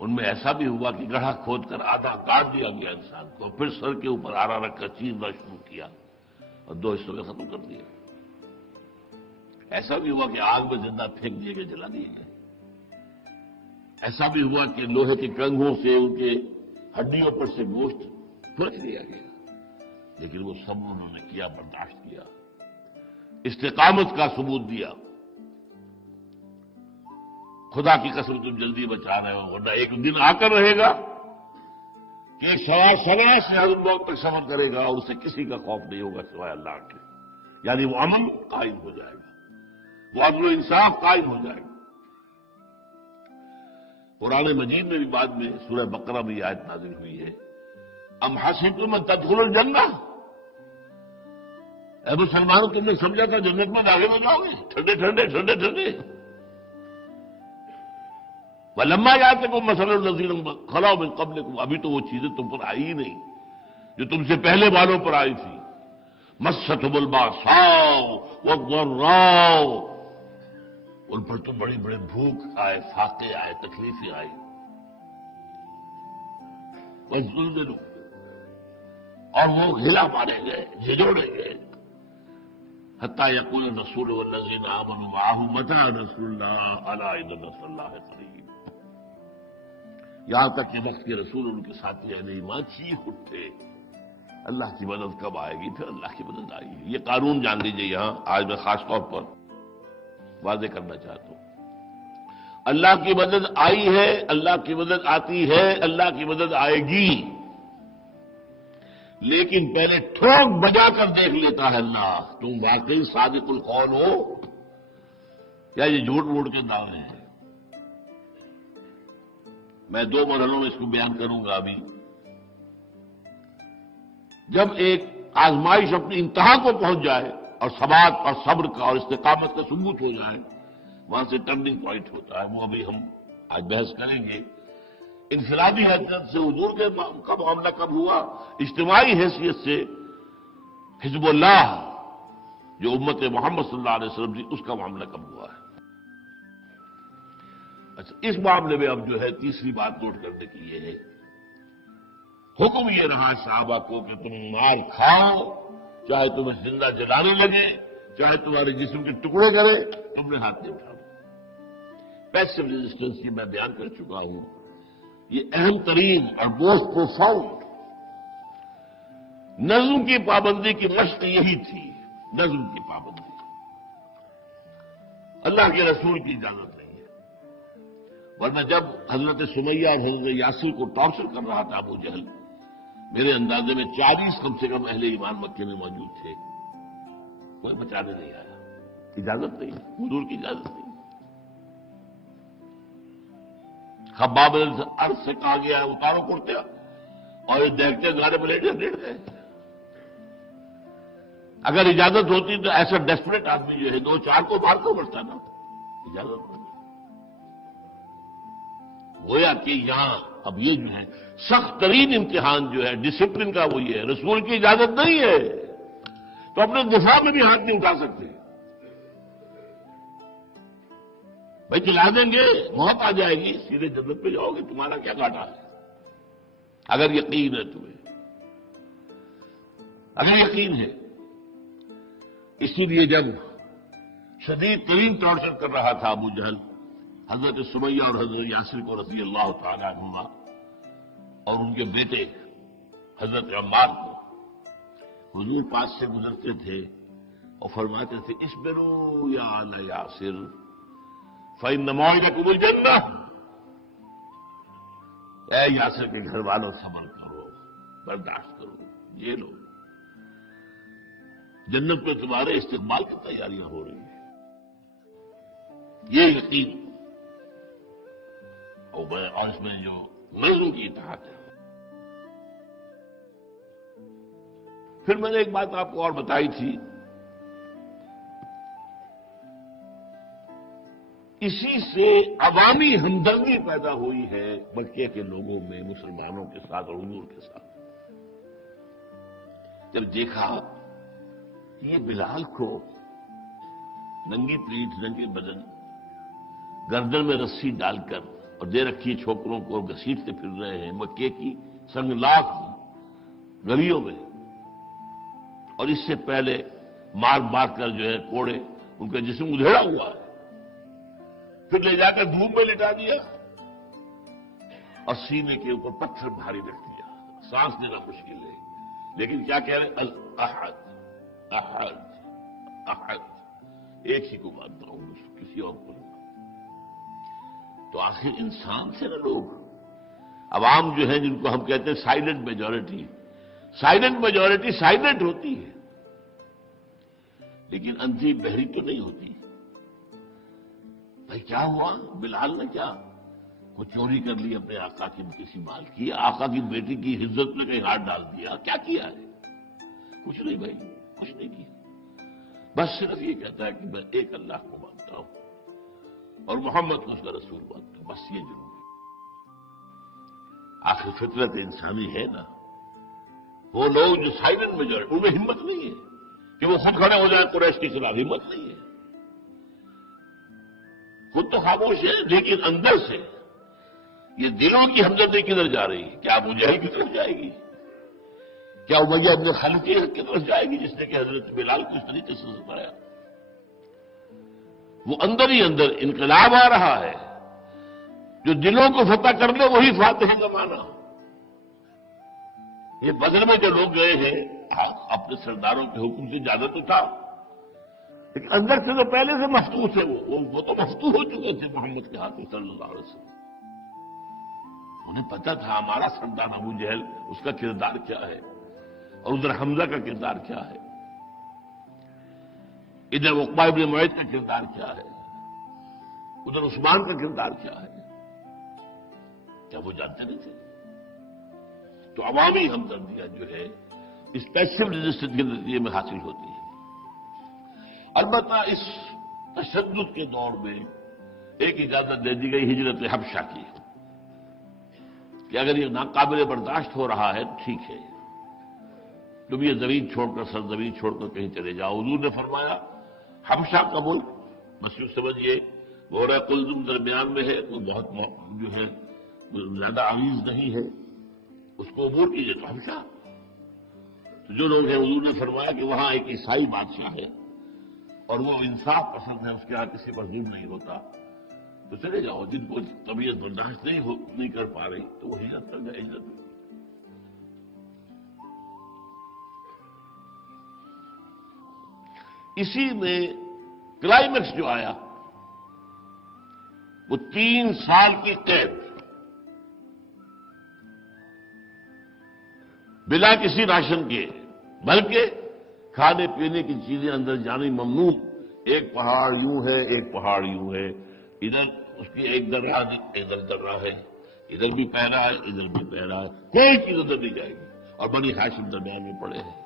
ان میں ایسا بھی ہوا کہ گڑھا کھود کر آدھا کاٹ دیا گیا انسان کو، پھر سر کے اوپر آرا رکھ کر چیرنا شروع کیا، اور 2 حصوں میں ختم کر دیا۔ ایسا بھی ہوا کہ آگ میں زندہ پھینک دیے گئے، جلا دیے گئے۔ ایسا بھی ہوا کہ لوہے کے کنگھوں سے ان کے ہڈیوں پر سے گوشت پھڑک دیا گیا، لیکن وہ سب انہوں نے کیا، برداشت کیا، استقامت کا ثبوت دیا۔ خدا کی قسم تم جلدی بچا رہے ہو، ورنہ ایک دن آ کر رہے گا کہ سوا سنا سے ہر موت تک سفر کرے گا اور اسے کسی کا خوف نہیں ہوگا سوائے اللہ کے، یعنی وہ امن قائم ہو جائے گا، وہ عدل و انصاف قائم ہو جائے گا۔ قرآن مجید میں بھی بعد میں سورہ بقرہ میں یہ آیت نازل ہوئی ہے، ام حسبتم ان تدخلوا الجنہ، اے مسلمانوں تم نے سمجھا تھا جنت میں داخل ہو جاؤ گے ٹھنڈے ٹھنڈے ٹھنڈے ٹھنڈے؟ وَلَمَّا يَأْتِكُم مَّثَلُ الَّذِينَ خَلَوْا مِن قَبْلِكُم، ابھی تو وہ چیزیں تم پر آئی ہی نہیں جو تم سے پہلے والوں پر آئی تھی۔ مَسَّتْهُمُ الْبَأْسَاءُ وَالضَّرَّاءُ، ان پر تو بڑی بڑی بھوک آئے، فاقے آئے، تکلیفیں آئی۔ وَالزُّلْزِلُوا، اور وہ ہلا مارے گئے، جھنجھوڑے گئے، حتیٰ یقول الرسول والذین آمنوا معه متی نصر اللہ الا ان نصر اللہ قریب، یہاں تک کہ وقت کے رسول ان کے ساتھی اہل ایمان چیخ اٹھے، اللہ کی مدد کب آئے گی؟ پھر اللہ کی مدد آئے گی۔ یہ قانون جان لیجیے، یہاں آج میں خاص طور پر واضح کرنا چاہتا ہوں، اللہ کی مدد آئی ہے، اللہ کی مدد آتی ہے، اللہ کی مدد آئے گی، لیکن پہلے ٹھوک بجا کر دیکھ لیتا ہے اللہ تم واقعی صادق القول ہو یا یہ جھوٹ موٹ کے دعوے ہیں۔ میں 2 مرحلوں میں اس کو بیان کروں گا ابھی۔ جب ایک آزمائش اپنی انتہا کو پہنچ جائے اور ثبات اور صبر کا اور استقامت کا ثبوت ہو جائے، وہاں سے ٹرننگ پوائنٹ ہوتا ہے، وہ ابھی ہم آج بحث کریں گے۔ انفرادی حیثیت سے حضور کا معاملہ کب ہوا؟ اجتماعی حیثیت سے حزب اللہ جو امت محمد صلی اللہ علیہ وسلم تھی اس کا معاملہ کب ہوا ہے؟ اچھا، اس معاملے میں اب جو ہے تیسری بات نوٹ کرنے کی یہ ہے، حکم یہ رہا صحابہ کو کہ تم مار کھاؤ، چاہے تمہیں زندہ جلانے لگے، چاہے تمہارے جسم کے ٹکڑے کرے، تم نے ہاتھ نہیں اٹھانا۔ پیسو ریزسٹنس کی میں بیان کر چکا ہوں، یہ اہم ترین اور موسٹ پروفاؤنڈ نظم کی پابندی کی مشق یہی تھی، نظم کی پابندی۔ اللہ کے رسول کی اجازت نہیں ہے، ورنہ جب حضرت سمیہ اور حضرت یاسر کو ٹارچر کر رہا تھا ابو جہل، میرے اندازے میں 40 کم سے کم اہل ایمان مکے میں موجود تھے، کوئی بچانے نہیں آیا، اجازت نہیں، حضور کی اجازت نہیں۔ خباب عرض سے کہا گیا اتارو کرتے، اور یہ دیکھتے گاڑی میں لیٹ گئے۔ اگر اجازت ہوتی تو ایسا ڈیسپریٹ آدمی جو ہے 2-4 کو مار کر بڑھتا نا، اجازت نہیں۔ گویا کہ یہاں اب یہ جو ہے سخت ترین امتحان جو ہے ڈسپلن کا وہ یہ ہے، رسول کی اجازت نہیں ہے تو اپنے دفاع میں بھی ہاتھ نہیں اٹھا سکتے۔ بھائی چلا دیں گے، موت آ جائے گی، سیدھے جنت پہ جاؤ گے، تمہارا کیا گھاٹا ہے؟ اگر یقین ہے تمہیں، اگر یقین ہے۔ اسی لیے جب شدید ترین ٹارچر کر رہا تھا ابو جہل حضرت سمیہ اور حضرت یاسر کو رضی اللہ تعالی عنہما اور ان کے بیٹے حضرت عمار کو، حضور پاس سے گزرتے تھے اور فرماتے تھے اصبروا یا آل یاسر فإن موعدکم الجنہ، اے یاسر کے گھر والوں صبر کرو، برداشت کرو، جھیلو، جنت میں تمہارے استقبال کی تیاریاں ہو رہی ہیں۔ یہ یقین اور اس میں جو نظم کی اطاعت ہے۔ پھر میں نے ایک بات آپ کو اور بتائی تھی، اسی سے عوامی ہمدردی پیدا ہوئی ہے مکے کے لوگوں میں مسلمانوں کے ساتھ اور حضور کے ساتھ۔ جب دیکھا یہ بلال کو ننگی پیٹھ ننگے بدن گردن میں رسی ڈال کر اور دے رکھی چھوکروں کو گھسیٹتے پھر رہے ہیں مکے کی سنگلاخ گلیوں میں، اور اس سے پہلے مار مار کر جو ہے کوڑے ان کا جسم ادھیڑا ہوا ہے، پھر لے جا کر دھوپ میں لٹا دیا اور سینے کے اوپر پتھر بھاری رکھ دیا، سانس لینا مشکل ہے، لیکن کیا کہہ رہے الاحد احد احد، ایک ہی کو مانتا ہوں، کسی اور کو نہیں۔ تو آخر انسان سے نا لوگ، عوام جو ہیں جن کو ہم کہتے ہیں silent majority, silent majority silent ہوتی ہے لیکن اندھی بہری تو نہیں ہوتی۔ بھائی کیا ہوا؟ بلال نے کیا وہ چوری کر لی اپنے آقا کی کسی مال کی، آقا کی بیٹی کی عزت میں کہیں ہاتھ ڈال دیا، کیا کیا ہے؟ کچھ نہیں بھائی، کچھ نہیں کیا، بس صرف یہ کہتا ہے کہ میں ایک اللہ کو مانتا ہوں اور محمد کو اس کا رسول مانتا ہوں، بس یہ ضرور ہے۔ آخر فطرت انسانی ہے نا، وہ لوگ جو سائلنٹ میجورٹی، ان میں ہمت نہیں ہے کہ وہ خود کھڑے ہو جائیں قریش کے خلاف، ہمت نہیں ہے، خود تو خاموش ہے لیکن اندر سے یہ دلوں کی ہمدردی کدھر جا رہی ہے؟ کیا ابو جہل کی طرف جائے گی؟ کیا امیہ ابن خلف کی طرف جائے گی جس نے کہ حضرت بلال کو اس طریقے سے سنایا؟ وہ اندر ہی اندر انقلاب آ رہا ہے، جو دلوں کو فتح کر لے وہی فاتح زمانہ۔ یہ بدر میں جو لوگ گئے ہیں اپنے سرداروں کے حکم سے زیادہ تو تھا، لیکن اندر سے تو پہلے سے مفتوح تھے، وہ تو مفتوح ہو چکے تھے محمد کے ہاتھ میں صلی اللہ علیہ وسلم۔ انہیں پتا تھا ہمارا سردار ابو جہل اس کا کردار کیا ہے اور ادھر حمزہ کا کردار کیا ہے، ادھر عقبہ ابن معیط کا کردار کیا ہے، ادھر عثمان کا کردار کیا ہے، کیا وہ جانتے نہیں تھے؟ تو عوامی ہمدردیاں جو ہے اس پیسو ریزسٹنس کے نتیجے میں حاصل ہوتی ہے۔ البتہ اس تشدد کے دور میں ایک اجازت دے دی گئی ہجرت حبشہ کی کہ اگر یہ ناقابل برداشت ہو رہا ہے ٹھیک ہے، تم یہ زمین چھوڑ کر سرزمین چھوڑ کر کہیں چلے جاؤ۔ حضور نے فرمایا حبشہ کا ملک، بس یوں سمجھیے بورہ قلزم درمیان میں ہے، کوئی بہت جو ہے زیادہ عویز نہیں ہے، اس کو عبور کیجیے۔ تو حبشہ تو جو لوگ ہیں، حضور نے فرمایا کہ وہاں ایک عیسائی بادشاہ ہے اور وہ انصاف پسند ہے، اس کے ہاں کسی پر ظلم نہیں ہوتا، تو چلے جاؤ۔ جن کو طبیعت برداشت نہیں کر پا رہی تو وہ ہجرت کر جائے، ہجرت میں۔ اسی میں کلائمیکس جو آیا وہ 3 سال کی قید، بلا کسی راشن کے، بلکہ کھانے پینے کی چیزیں اندر جانی ممنوع۔ ایک پہاڑ یوں ہے، ایک پہاڑ یوں ہے، ادھر اس کی ایک درہ ادھر درہ ہے، ادھر بھی پہرا ہے، ادھر بھی پہرا ہے، کوئی چیز ادھر نہیں جائے گی، اور بنی ہاشم درمیان میں پڑے ہیں،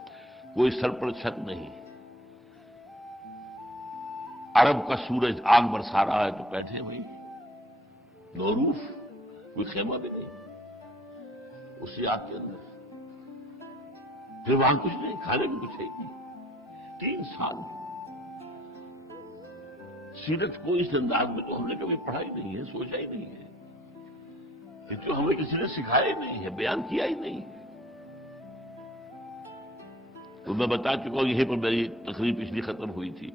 کوئی سر پر چھت نہیں۔ عرب کا سورج آگ برسا رہا ہے تو بیٹھے ہوئی، نو روف، کوئی خیمہ بھی نہیں، اسی آگ کے اندر، پھر وہاں کچھ نہیں، کھانے بھی کچھ ہے نہیں۔ 3 سال سیرت کو اس انداز میں تو ہم نے کبھی پڑھا ہی نہیں ہے، سوچا ہی نہیں ہے، یہ تو ہمیں کسی نے سکھایا ہی نہیں ہے، بیان کیا ہی نہیں ہے۔ تو میں بتا چکا ہوں، یہیں پر میری تقریر پچھلی ختم ہوئی تھی۔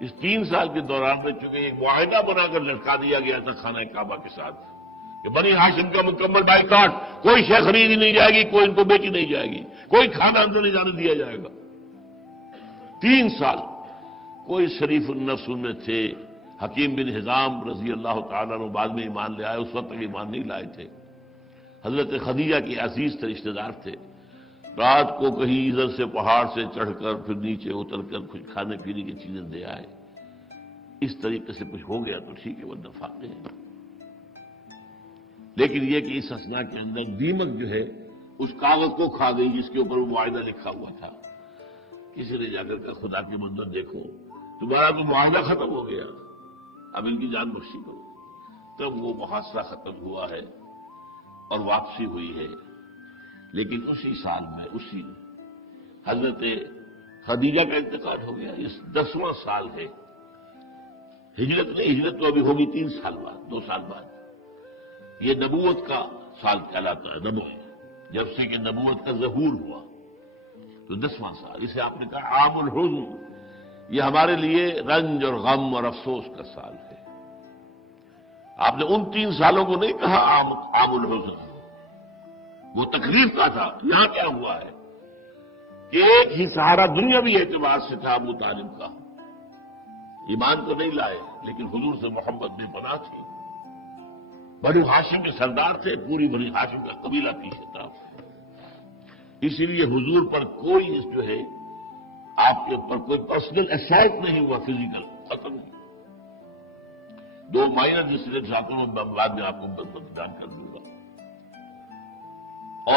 اس 3 سال کے دوران میں چونکہ ایک معاہدہ بنا کر لٹکا دیا گیا تھا خانہ کعبہ کے ساتھ کہ بنی ہاشم کا مکمل بائیکاٹ، کوئی شے خریدی نہیں جائے گی، کوئی ان کو بیچی نہیں جائے گی، کوئی کھانا اندر نہیں جانے دیا جائے گا۔ 3 سال کوئی شریف النفس ان میں تھے، حکیم بن حزام رضی اللہ تعالیٰ عنہ بعد میں ایمان لے آئے، اس وقت تک ایمان نہیں لائے تھے۔ حضرت خدیجہ کے عزیز تھے، رشتہ دار تھے، رات کو کہیں ادھر سے پہاڑ سے چڑھ کر پھر نیچے اتر کر کچھ کھانے پینے کی چیزیں دے آئے۔ اس طریقے سے کچھ ہو گیا تو ٹھیک ہے، ورنہ فاقے ہیں۔ لیکن یہ کہ اس اسنا کے اندر دیمک جو ہے اس کاغذ کو کھا گئی جس کے اوپر وہ معاہدہ لکھا ہوا تھا۔ کسی نے جا کر کہا خدا کے بندر دیکھو، تمہارا تو معاہدہ ختم ہو گیا، اب ان کی جان بخشی کرو۔ تب وہ محاصرہ ختم ہوا ہے اور واپسی ہوئی ہے۔ لیکن اسی سال میں اسی حضرت خدیجہ کا انتقال ہو گیا۔ اس 10واں سال ہے، ہجرت نہیں، ہجرت تو ابھی ہوگی 3 سال بعد، 2 سال بعد۔ یہ نبوت کا سال کہلاتا ہے، نبوت، جب سے کہ نبوت کا ظہور ہوا، تو 10واں سال، اسے آپ نے کہا عام الحزن، یہ ہمارے لیے رنج اور غم اور افسوس کا سال ہے۔ آپ نے ان 3 سالوں کو نہیں کہا عام الحزن، وہ تقریر کا تھا۔ یہاں کیا ہوا ہے کہ ایک ہی سہارا دنیاوی اعتبار سے تھا ابو طالب کا، ایمان تو نہیں لائے لیکن حضور سے محبت بے پناہ تھی، بنو ہاشم کے سردار تھے، پوری بنی ہاشم کا قبیلہ پیچھے تھا، اسی لیے حضور پر کوئی جو ہے آپ کے اوپر کوئی پرسنل اسائٹ نہیں ہوا، فزیکل ختم نہیں۔ 2 مائنر انسیڈنٹس آتے ہیں، بعد میں آپ کو بیان کر دوں۔